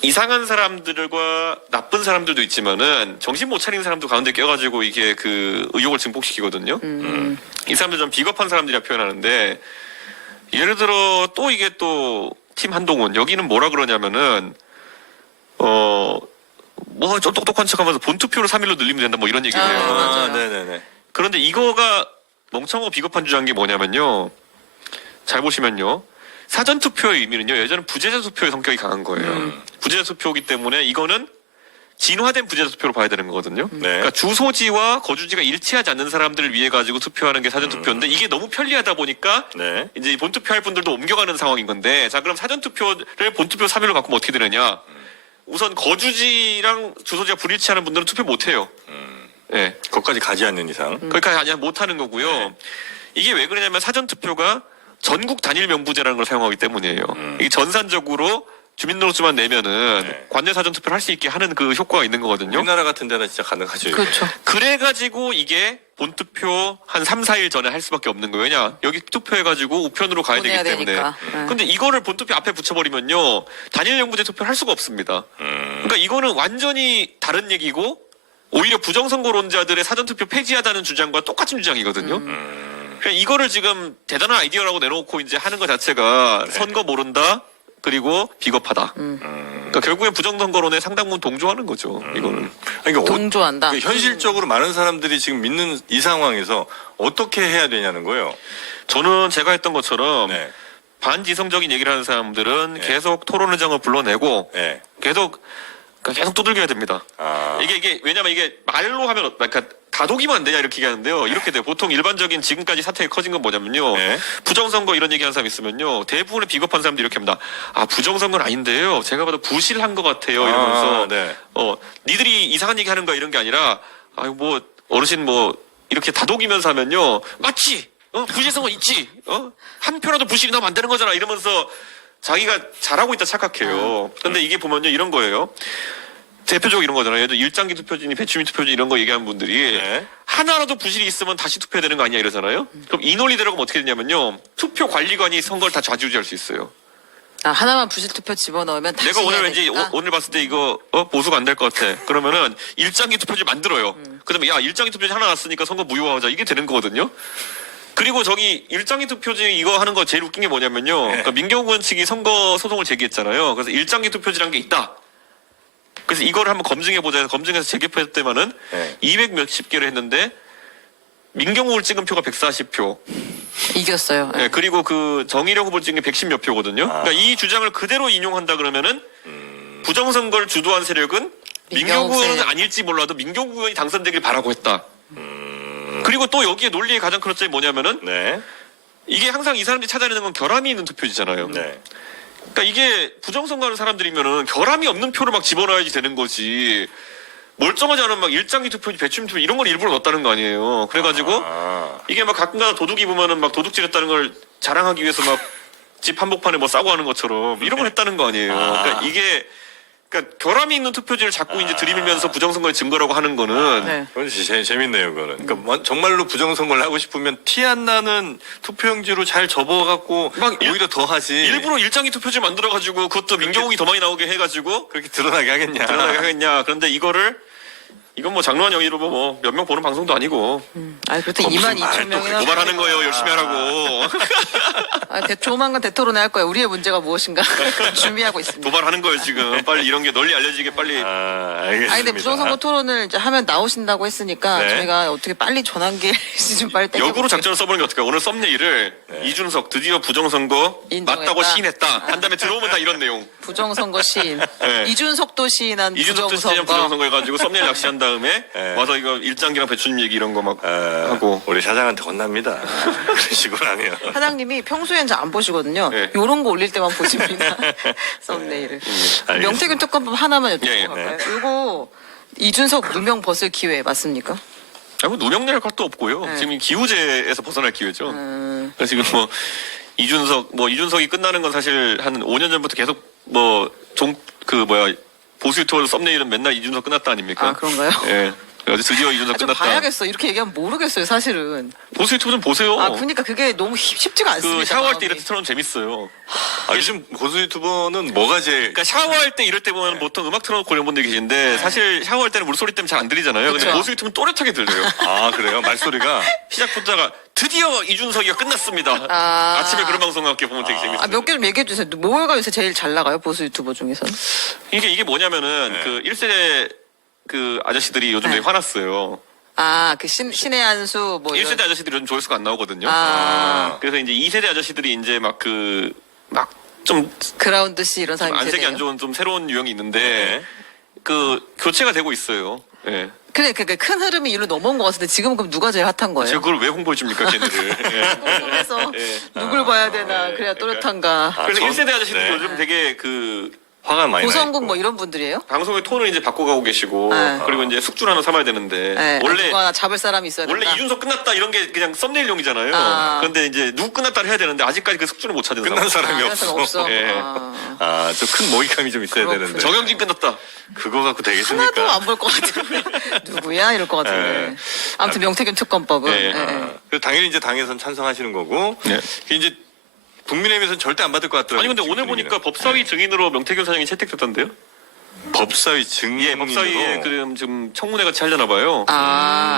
이상한 사람들과 나쁜 사람들도 있지만은 정신 못 차린 사람도 가운데 껴가지고 이게 그 의혹을 증폭시키거든요. 이 사람들 좀 비겁한 사람들이라 표현하는데 예를 들어 또 이게 또 팀 한동훈 여기는 뭐라 그러냐면은 뭐 좀 똑똑한 척하면서 본투표를 3일로 늘리면 된다 뭐 이런 얘기를 해요. 맞아요. 네네네. 그런데 이거가 멍청하고 비겁한 주장인 게 뭐냐면요. 잘 보시면요. 사전투표의 의미는요. 예전에 부재자 투표의 성격이 강한 거예요. 부재자 투표이기 때문에 이거는 진화된 부재자 투표로 봐야 되는 거거든요. 네. 그러니까 주소지와 거주지가 일치하지 않는 사람들을 위해 가지고 투표하는 게 사전투표인데 이게 너무 편리하다 보니까 네. 이제 이 본투표할 분들도 옮겨가는 상황인 건데 자 그럼 사전투표를 본투표 3일로 바꾸면 어떻게 되느냐. 우선 거주지랑 주소지가 불일치하는 분들은 투표 못해요. 예. 거기까지 가지 않는 이상. 거기까지 아니야 못하는 거고요. 네. 이게 왜 그러냐면 사전투표가 전국 단일 명부제라는 걸 사용하기 때문이에요. 이게 전산적으로 주민등록증만 내면은 네. 관내 사전투표를 할 수 있게 하는 그 효과가 있는 거거든요. 우리나라 같은 데는 진짜 가능하죠. 이게. 그렇죠. 그래가지고 이게 본투표 한 3, 4일 전에 할 수밖에 없는 거예요. 왜냐 여기 투표해가지고 우편으로 가야 되기 보내야 때문에. 되니까. 네. 근데 이거를 본투표 앞에 붙여버리면요 단일 명부제 투표를 할 수가 없습니다. 그러니까 이거는 완전히 다른 얘기고 오히려 부정선거론자들의 사전투표 폐지하다는 주장과 똑같은 주장이거든요. 그러니까 이거를 지금 대단한 아이디어라고 내놓고 이제 하는 것 자체가 선거 모른다 그리고 비겁하다. 그러니까 결국엔 부정선거론에 상당 부분 동조하는 거죠. 이거는. 그러니까 동조한다. 현실적으로 많은 사람들이 지금 믿는 이 상황에서 어떻게 해야 되냐는 거예요. 저는 제가 했던 것처럼 네. 반지성적인 얘기를 하는 사람들은 네. 계속 토론의장을 불러내고 네. 계속 두들겨야 됩니다. 아. 이게 왜냐면 이게 말로 하면 그러니까 다독이면 안 되냐 이렇게 얘기하는데요. 이렇게 돼요. 보통 일반적인 지금까지 사태가 커진 건 뭐냐면요. 네. 부정선거 이런 얘기하는 사람 있으면요. 대부분의 비겁한 사람들이 이렇게 합니다. 아 부정선거는 아닌데요. 제가 봐도 부실한 것 같아요. 이러면서 네. 니들이 이상한 얘기 하는 거야 이런 게 아니라 아유 뭐 어르신 뭐 이렇게 다독이면서 하면요. 맞지? 부실성은 있지? 한 표라도 부실이 나면 안 되는 거잖아. 이러면서 자기가 잘하고 있다 착각해요. 근데 이게 보면요. 이런 거예요. 대표적으로 이런 거잖아요. 예를 들어 일장기 투표지니 배추민 투표지 이런 거 얘기하는 분들이 네. 하나라도 부실이 있으면 다시 투표해야 되는 거 아니야 이러잖아요. 그럼 이 논리대로 하면 어떻게 되냐면요. 투표 관리관이 선거를 다 좌지우지할 수 있어요. 아, 하나만 부실투표 집어넣으면 다시 내가 오늘 해야 왠지 되니까? 오늘 봤을 때 이거 보수가 안 될 것 같아. 그러면은 일장기 투표지 만들어요. 그다음에 야 일장기 투표지 하나 났으니까 선거 무효화하자 이게 되는 거거든요. 그리고 저기 일장기 투표지 이거 하는 거 제일 웃긴 게 뭐냐면요. 그러니까 민경훈 의원 측이 선거 소송을 제기했잖아요. 그래서 일장기 투표지라는 게 있다. 그래서 이걸 한번 검증해보자 해서 검증해서 재개표했을 때만은 네. 200 몇십 개를 했는데 민경훈을 찍은 표가 140표. 이겼어요. 네, 그리고 그 정의력 후보를 찍은 게 110 몇 표거든요. 그러니까 이 주장을 그대로 인용한다 그러면은 부정선거를 주도한 세력은 민경욱 민경훈은 세력. 아닐지 몰라도 민경훈 의원이 당선되길 바라고 했다. 그리고 또 여기에 논리의 가장 큰 점이 뭐냐면은 네. 이게 항상 이 사람들이 찾아내는 건 결함이 있는 투표지잖아요. 네. 그러니까 이게 부정선거하는 사람들이면은 결함이 없는 표를 막 집어넣어야지 되는 거지. 멀쩡하지 않은 막 일장기 투표지, 배추민 투표 이런 걸 일부러 넣었다는 거 아니에요. 그래가지고 아. 이게 막 가끔가다 도둑이 보면은 막 도둑질했다는 걸 자랑하기 위해서 막 집 한복판에 뭐 싸고 하는 것처럼 이런 걸 했다는 거 아니에요. 그러니까 이게 그러니까 결함이 있는 투표지를 자꾸 이제 들이밀면서 부정선거의 증거라고 하는 거는 네. 그건 진짜 재밌네요, 그거는. 그러니까 정말로 부정선거를 하고 싶으면 티 안 나는 투표용지로 잘 접어갖고 막 오히려 더 하지. 일부러 일장기 투표지 만들어가지고 그것도 민경욱이 더 많이 나오게 해가지고 그렇게 드러나게 하겠냐. 드러나게 하겠냐. 그런데 이건 뭐 장로한 영의로 뭐 몇 명 보는 방송도 아니고 아, 그렇다면 2만 2천 명이나. 도발하는 거예요. 열심히 하라고. 조만간 대토론회 할 거예요. 우리의 문제가 무엇인가 준비하고 있습니다. 도발하는 거예요 지금. 빨리 이런 게 널리 알려지게 빨리. 아, 알겠습니다. 아니, 근데 부정선거 토론을 이제 하면 나오신다고 했으니까 네. 저희가 어떻게 빨리 전환기를 좀 빨리 땡겨. 역으로 작전을 써보는 게 어떨까요? 오늘 썸네일을 이준석 드디어 부정선거 인정했다. 맞다고 시인했다. 한 다음에 들어오면 다 이런 내용. 부정선거 시인. 네. 이준석도 시인한 이준석도 시인 부정선거. 부정선거 해가지고 썸네일 낚시한 다음에 네. 와서 이거 일장기랑 배추님 얘기 이런 거 막 하고. 우리 사장한테 혼납니다. 그런 식으로 하면. 사장님이 평소엔 잘 안 보시거든요. 네. 요런 거 올릴 때만 보십니다. 썸네일을. 명태균 특검법 하나만 여쭤보고 예, 예. 갈까요? 이거 이준석 누명 벗을 기회 맞습니까? 뭐 누명 낼 것도 없고요. 네. 지금 기우제에서 벗어날 기회죠. 그래서 지금 뭐 이준석이 끝나는 건 사실 한 5년 전부터 계속 보수 유튜버 썸네일은 맨날 이준석 끝났다 아닙니까? 아, 그런가요? 예. 어제 드디어 이준석 좀 끝났다. 봐야겠어. 이렇게 얘기하면 모르겠어요, 사실은. 보수 유튜브 좀 보세요. 그러니까 그게 너무 쉽지가 않습니다. 그 샤워할 때 마음이. 이렇게 틀어놓으면 재밌어요. 요즘 보수 유튜버는 뭐가 제일 그러니까 샤워할 때 이럴 때 보면 보통 음악 틀어놓고 이런 분들이 계신데 사실 샤워할 때는 물소리 때문에 잘 안 들리잖아요. 근데 그쵸. 보수 유튜브는 또렷하게 들려요. 그래요? 말소리가 시작부터가 드디어 이준석이가 끝났습니다. 아침에 그런 방송 함께 보면 되게 재밌어요. 몇 개 좀 얘기해 주세요. 뭐가 요새 제일 잘 나가요, 보수 유튜버 중에서는? 이게 뭐냐면은 네. 그 1세대 그 아저씨들이 요즘 되게 화났어요. 그 신의 한수, 뭐. 이런. 1세대 아저씨들이 요즘 조회수가 안 나오거든요. 그래서 그래서 이제 2세대 아저씨들이 이제 좀 그라운드 씨 이런 사람이 안색이 세대예요? 안 좋은 좀 새로운 유형이 있는데 네. 그 교체가 되고 있어요. 예. 그래, 큰 흐름이 이리로 넘어온 것 같은데 지금은 그럼 누가 제일 핫한 거예요? 제가 그걸 왜 홍보해 줍니까, 걔네를. 예. 궁금해서 예. 누굴 봐야 되나, 그래야 또렷한가. 그래서 전- 1세대 아저씨들 네. 요즘 되게 그 화가 많이 나 고성국 있고. 뭐 이런 분들이에요? 방송의 톤을 이제 바꿔가고 계시고 네. 그리고 이제 숙주를 하나 삼아야 되는데 네, 원래 누가 하나 잡을 사람이 있어야 원래 된다. 이준석 끝났다 이런 게 그냥 썸네일용이잖아요. 그런데 이제 누구 끝났다를 해야 되는데 아직까지 그 숙주를 못 찾은 끝난 상황. 사람이 그래서 없어. 없어. 예. 저 큰 먹잇감이 좀 있어야 그렇군요. 되는데. 정영진 끝났다. 그거 갖고 되겠습니까? 하나도 안 볼 것 같은데 누구야 이럴 것 같은데. 네. 아무튼 명태균 특검법은. 네. 그래서 당연히 이제 당에선 찬성하시는 거고. 네. 이제 국민의힘에서는 절대 안 받을 것 같더라고요. 아니 근데 오늘 지금 보니까 법사위 증인으로 명태균 사장이 채택됐던데요? 법사위 증인으로. 예, 법사위에 그럼 지금 청문회 같이 하려나 봐요.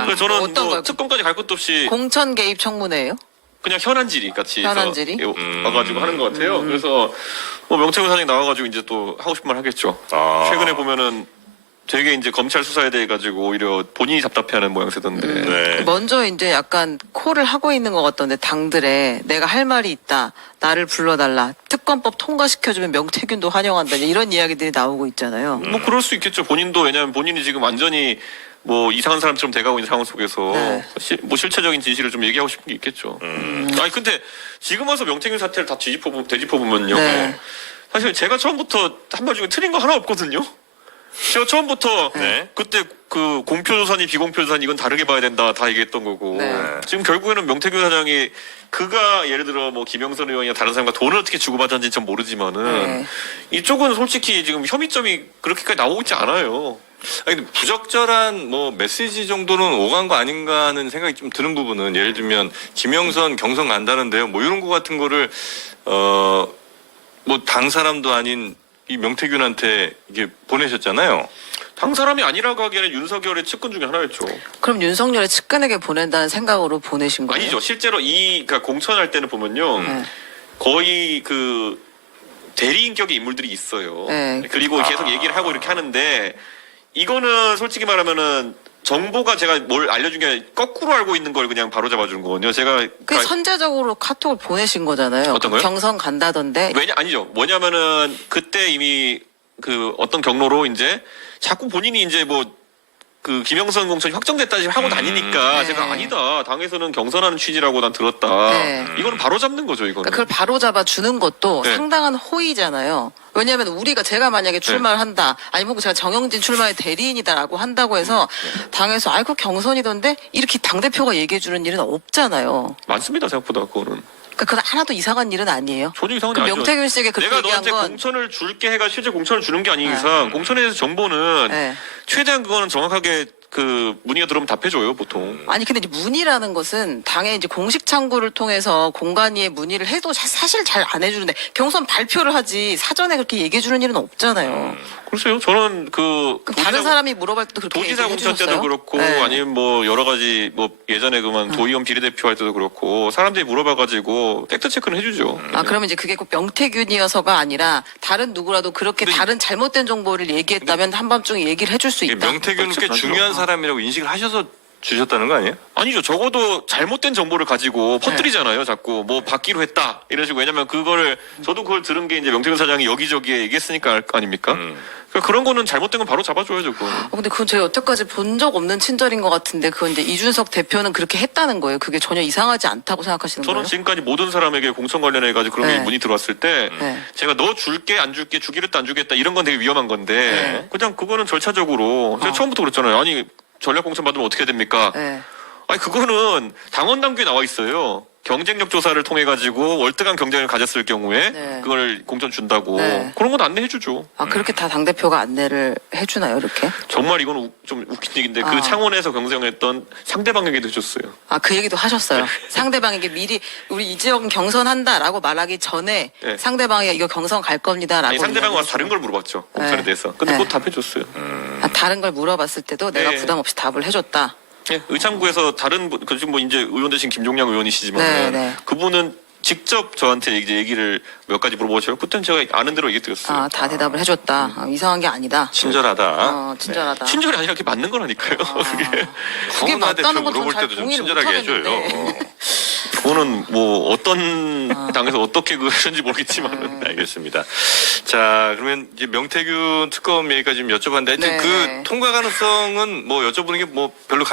그래서 저는 어떤 뭐 거요? 특검까지 갈 것도 없이 공천 개입 청문회예요? 그냥 현안 질의 같이 해서 현안 질의? 와가지고 하는 것 같아요. 그래서 뭐 명태균 사장이 나와가지고 이제 또 하고 싶은 말 하겠죠. 최근에 보면은 되게 이제 검찰 수사에 대해 가지고 오히려 본인이 답답해하는 모양새던데. 네. 먼저 이제 약간 콜을 하고 있는 것 같던데 당들에 내가 할 말이 있다. 나를 불러달라. 특검법 통과시켜주면 명태균도 환영한다. 이런 이야기들이 나오고 있잖아요. 뭐 그럴 수 있겠죠. 본인도 왜냐하면 본인이 지금 완전히 뭐 이상한 사람처럼 돼가고 있는 상황 속에서 네. 뭐 실체적인 진실을 좀 얘기하고 싶은 게 있겠죠. 아니 근데 지금 와서 명태균 사태를 다 되짚어 보면요. 네. 사실 제가 처음부터 한 말 중에 틀린 거 하나 없거든요. 제가 처음부터 네. 그때 그 공표조사니 비공표조사니 이건 다르게 봐야 된다 다 얘기했던 거고 네. 지금 결국에는 명태균 사장이 그가 예를 들어 뭐 김영선 의원이나 다른 사람과 돈을 어떻게 주고받았는지 전 모르지만은 네. 이쪽은 솔직히 지금 혐의점이 그렇게까지 나오고 있지 않아요. 아니, 근데 부적절한 뭐 메시지 정도는 오간 거 아닌가 하는 생각이 좀 드는 부분은 예를 들면 김영선 경선 간다는데요. 뭐 이런 거 같은 거를 뭐 당 사람도 아닌 이 명태균한테 이게 보내셨잖아요. 당 사람이 아니라고 하기에는 윤석열의 측근 중에 하나였죠. 그럼 윤석열의 측근에게 보낸다는 생각으로 보내신 거예요? 아니죠. 실제로 그러니까 공천할 때는 보면요. 네. 거의 그 대리인격의 인물들이 있어요. 네. 그리고 계속 얘기를 하고 이렇게 하는데 이거는 솔직히 말하면은 정보가 제가 뭘 알려준 게 아니라 거꾸로 알고 있는 걸 그냥 바로 잡아주는 거거든요. 제가 그 선제적으로 카톡을 보내신 거잖아요. 어떤 거요? 경선 간다던데. 아니죠. 뭐냐면은 그때 이미 그 어떤 경로로 이제 자꾸 본인이 이제 뭐 그 김영선 공천이 확정됐다 지금 하고 다니니까 네. 제가 아니다. 당에서는 경선하는 취지라고 난 들었다. 네. 이거는 바로 잡는 거죠. 이거는. 그러니까 그걸 바로 잡아 주는 것도 네. 상당한 호의잖아요. 왜냐하면 제가 만약에 출마를 한다, 아니면 제가 정영진 출마의 대리인이다라고 한다고 해서 당에서 아이고 경선이던데 이렇게 당 대표가 얘기해 주는 일은 없잖아요. 많습니다. 생각보다 그거는. 그러니까 그건 하나도 이상한 일은 아니에요. 전혀 이상한 그 게 아니죠. 명태균 씨에게 그렇게 내가 얘기한 너한테 건 공천을 줄게 해가 실제 공천을 주는 게 아닌 이상 공천에 대해서 정보는 네. 최대한 그거는 정확하게 그 문의가 들어오면 답해줘요 보통. 아니 근데 이제 문의라는 것은 당의 이제 공식 창구를 통해서 공관위에 문의를 해도 사실 잘 안 해주는데 경선 발표를 하지 사전에 그렇게 얘기해 주는 일은 없잖아요. 글쎄요. 저는 그 그럼 다른 사람이 물어볼 때도 그렇게 도지사 얘기해 공천 때도 주셨어요? 그렇고 네. 아니면 뭐 여러 가지 뭐 예전에 그만 도의원 비례대표 할 때도 그렇고 사람들이 물어봐가지고 팩트 체크는 해주죠. 그러면 이제 그게 꼭 명태균이어서가 아니라 다른 누구라도 그렇게 근데 다른 잘못된 정보를 얘기했다면 한밤중에 얘기를 해줄 수 있다. 명태균은 꽤 그렇죠. 중요한 사람이라고 인식을 하셔서 주셨다는 거 아니에요? 아니죠. 적어도 잘못된 정보를 가지고 퍼뜨리잖아요. 자꾸 뭐 받기로 했다 이런 식으로. 왜냐면 그거를 저도 그걸 들은 게 이제 명태균 사장이 여기저기에 얘기했으니까 아닙니까? 그러니까 그런 거는 잘못된 건 바로 잡아줘야죠. 그거. 근데 그건 저희 여태까지 본 적 없는 친절인 것 같은데 그건 이제 이준석 대표는 그렇게 했다는 거예요. 그게 전혀 이상하지 않다고 생각하시는 저는 거예요? 지금까지 모든 사람에게 공천 관련해 가지고 그런 네. 문의 들어왔을 때 네. 제가 너 줄게 안 줄게 주기로 안 주겠다 이런 건 되게 위험한 건데 네. 그냥 그거는 절차적으로 제가 처음부터 그랬잖아요. 아니 전략 공천 받으면 어떻게 해야 됩니까? 네. 아니 그거는 당원 당규에 나와 있어요. 경쟁력 조사를 통해 가지고 월등한 경쟁을 가졌을 경우에 네. 그걸 공천 준다고 네. 그런 건 안내해주죠. 아, 그렇게 다 당대표가 안내를 해주나요, 이렇게? 정말 이건 좀 웃긴 얘기인데 그 아. 창원에서 경쟁했던 상대방에게도 해줬어요. 아, 그 얘기도 하셨어요. 상대방에게 미리 우리 이 지역은 경선한다라고 말하기 전에 네. 상대방이 이거 경선 갈 겁니다라고. 아니, 상대방은 와서 이야기해주고. 다른 걸 물어봤죠. 공천에 네. 대해서. 근데 네. 그것 답해줬어요. 아, 다른 걸 물어봤을 때도 내가 네. 부담 없이 답을 해줬다. 예, 의창구에서 다른 분, 그 지금 뭐 이제 의원 되신 김종량 의원이시지만 네, 네. 그분은 직접 저한테 이제 얘기를 몇 가지 물어보셔요. 그때는 제가 아는 대로 얘기 드렸어요. 아, 다 대답을 해줬다. 아, 이상한 게 아니다. 친절하다. 친절하다. 친절이 아니라 그게 맞는 거라니까요. 그게. 그게 허은하 대표 맞다는 건 물어볼 잘 때도 좀 동의를 친절하게 해줘요. 못하겠는데. 그거는 뭐 어떤 당에서 어떻게 그 하셨는지 모르겠지만은. 알겠습니다. 자, 그러면 이제 명태균 특검 얘기까지 좀 여쭤봤는데 하여튼 네. 그 통과 가능성은 뭐 여쭤보는 게 뭐 별로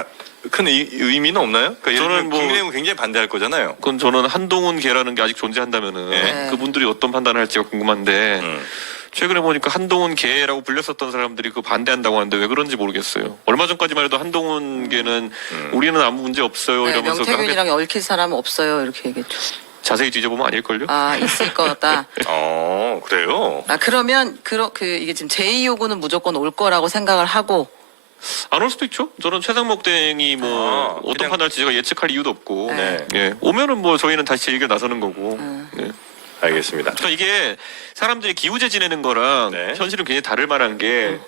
큰 의미는 없나요? 그러니까 저는 저는 뭐- 국민의힘은 굉장히 반대할 거잖아요. 그건 저는 한동훈 계라는 게 아직 존재한다면은 네. 그분들이 어떤 판단을 할지가 궁금한데 음. 최근에 보니까 한동훈 계라고 불렸었던 사람들이 그 반대한다고 하는데 왜 그런지 모르겠어요. 얼마 전까지만 해도 한동훈 계는 우리는 아무 문제 없어요 네, 이러면서 명태균이랑 얽힐 사람은 없어요. 이렇게 얘기했죠. 자세히 뒤져보면 아닐걸요? 아, 있을 거다. 그래요? 아, 그러면 이게 지금 제2 요구는 무조건 올 거라고 생각을 하고. 안 올 수도 있죠. 저는 최상목 대행이 뭐 어떤 그냥- 판단할지 제가 예측할 이유도 없고 네. 예. 오면은 뭐 저희는 다시 제 얘기를 나서는 거고 예. 알겠습니다. 그러니까 이게 사람들이 기우제 지내는 거랑 네. 현실은 굉장히 다를 만한 게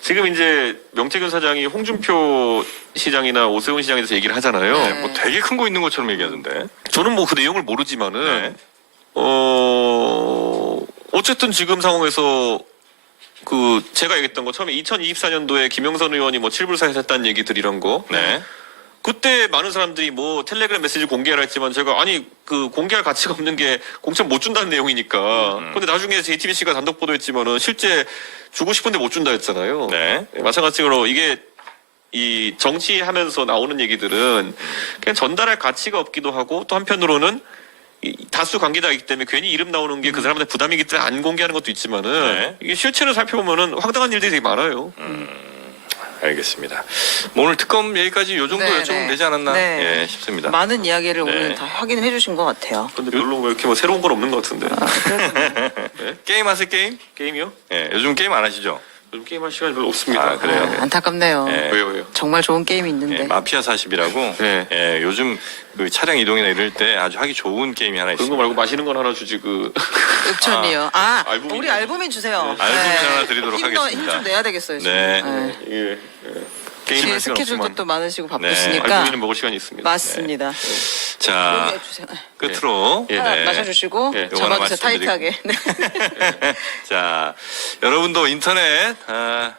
지금 이제 명태균 사장이 홍준표 시장이나 오세훈 시장에 대해서 얘기를 하잖아요. 네. 뭐 되게 큰 거 있는 것처럼 얘기하던데. 저는 뭐 그 내용을 모르지만은 네. 어쨌든 지금 상황에서 그 제가 얘기했던 거 처음에 2024년도에 김영선 의원이 뭐 7불사에서 했다는 얘기들 이런 거 네. 그때 많은 사람들이 뭐 텔레그램 메시지 공개하라 했지만 제가 아니 그 공개할 가치가 없는 게 공천 못 준다는 내용이니까 근데 나중에 JTBC가 단독 보도했지만은 실제 주고 싶은데 못 준다 했잖아요. 네. 마찬가지로 이게 이 정치하면서 나오는 얘기들은 그냥 전달할 가치가 없기도 하고 또 한편으로는 이 다수 관계자이기 때문에 괜히 이름 나오는 게 그 사람한테 부담이기 때문에 안 공개하는 것도 있지만은 네. 이게 실체를 살펴보면은 황당한 일들이 되게 많아요. 알겠습니다. 뭐 오늘 특검 얘기까지 요 정도 네, 여쭤보면 네. 되지 않았나 네. 예, 싶습니다. 많은 이야기를 네. 오늘 다 확인해 주신 것 같아요. 근데 별로 뭐 이렇게 뭐 새로운 건 없는 것 같은데. 게임 하세요, 게임? 게임이요? 예, 요즘 게임 안 하시죠? 요즘 게임할 시간이 별로 없습니다. 아, 그래요? 아, 안타깝네요. 네. 왜요? 정말 좋은 게임이 있는데. 예, 마피아 40이라고 네. 예, 요즘 그 차량 이동이나 이럴 때 아주 하기 좋은 게임이 하나 그런 거 있습니다. 말고 마시는 건 하나 주지 그. 읍천이요. 알부민. 우리 알부민 주세요. 알부민 하나 드리도록 하겠습니다. 힘좀 내야 되겠어요. 지금. 네. 예. 뒤에 게임할 시간 스케줄도 없지만 또 많으시고 네. 바쁘시니까. 알부민은 먹을 시간이 있습니다. 맞습니다. 자, 여기 해주세요. 끝으로 예. 하나 네. 마셔주시고 예. 요거 하나 잡아주세요. 타이트하게. 네. 자, 여러분도 인터넷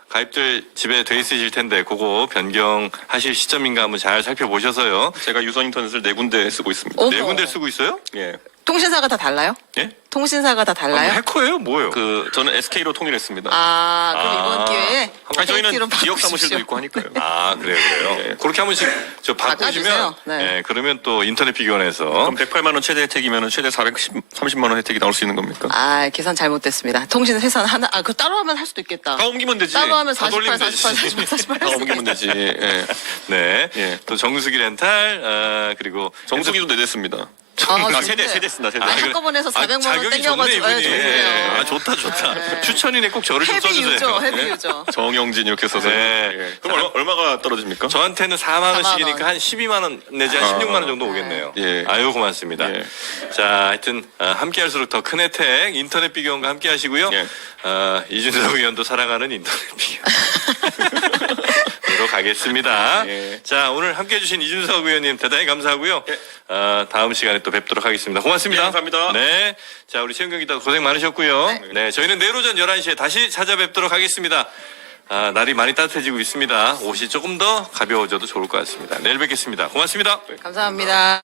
가입들 집에 돼 있으실 텐데 그거 변경하실 시점인가 한번 잘 살펴보셔서요. 제가 유선 인터넷을 4군데 쓰고 있습니다. 어머. 네 군데 쓰고 있어요? 예. 통신사가 다 달라요? 예? 통신사가 다 아, 뭐 달라요? 해커예요? 뭐예요? 저는 SK로 통일했습니다. 아, 그럼 이번 기회에 아니, 저희는 KT로 지역 사무실도 바꾸십시오. 있고 하니까요. 그래요. 네. 그렇게 한 번씩 저 바꾸시면, 바꿔주세요. 네. 예, 그러면 또 인터넷 비교원에서 그럼 108만 원 최대 혜택이면 최대 430만 원 혜택이 나올 수 있는 겁니까? 아, 계산 잘못됐습니다. 통신 회선 하나, 그거 따로 하면 할 수도 있겠다. 다 옮기면 되지. 따로 하면 다 48, 돌리면 48, 되지. 48, 48 다 옮기면 되지. 예. 네, 예. 또 정수기 렌탈 그리고 정수기도 내냈습니다. 아, 세대 쓴다, 세대. 아, 한꺼번에 해서 400만 원 자격이 좋네 땡겨가지고. 이분이. 좋네요. 아 좋다. 네. 추천인에 꼭 저를 좀 헤비 써주세요. 유저, 헤비 유저. 정영진 이렇게 써서. 네. 예. 그럼 얼마가 떨어집니까? 저한테는 4만 4만 원씩이니까 원. 한 12만 원 내지 한 16만 원 정도 오겠네요. 예. 아유 고맙습니다. 예. 자, 하여튼 함께할수록 더 큰 혜택 인터넷 비교원과 함께하시고요. 예. 이준석 의원도 사랑하는 인터넷 비교원. 으로 가겠습니다. 예. 자, 오늘 함께해주신 이준석 의원님 대단히 감사하고요. 다음 시간에 또 뵙도록 하겠습니다. 고맙습니다. 예, 감사합니다. 네, 자 우리 최은경 기자 고생 많으셨고요. 네, 저희는 내일 오전 11시에 다시 찾아뵙도록 하겠습니다. 날이 많이 따뜻해지고 있습니다. 옷이 조금 더 가벼워져도 좋을 것 같습니다. 내일 뵙겠습니다. 고맙습니다. 감사합니다.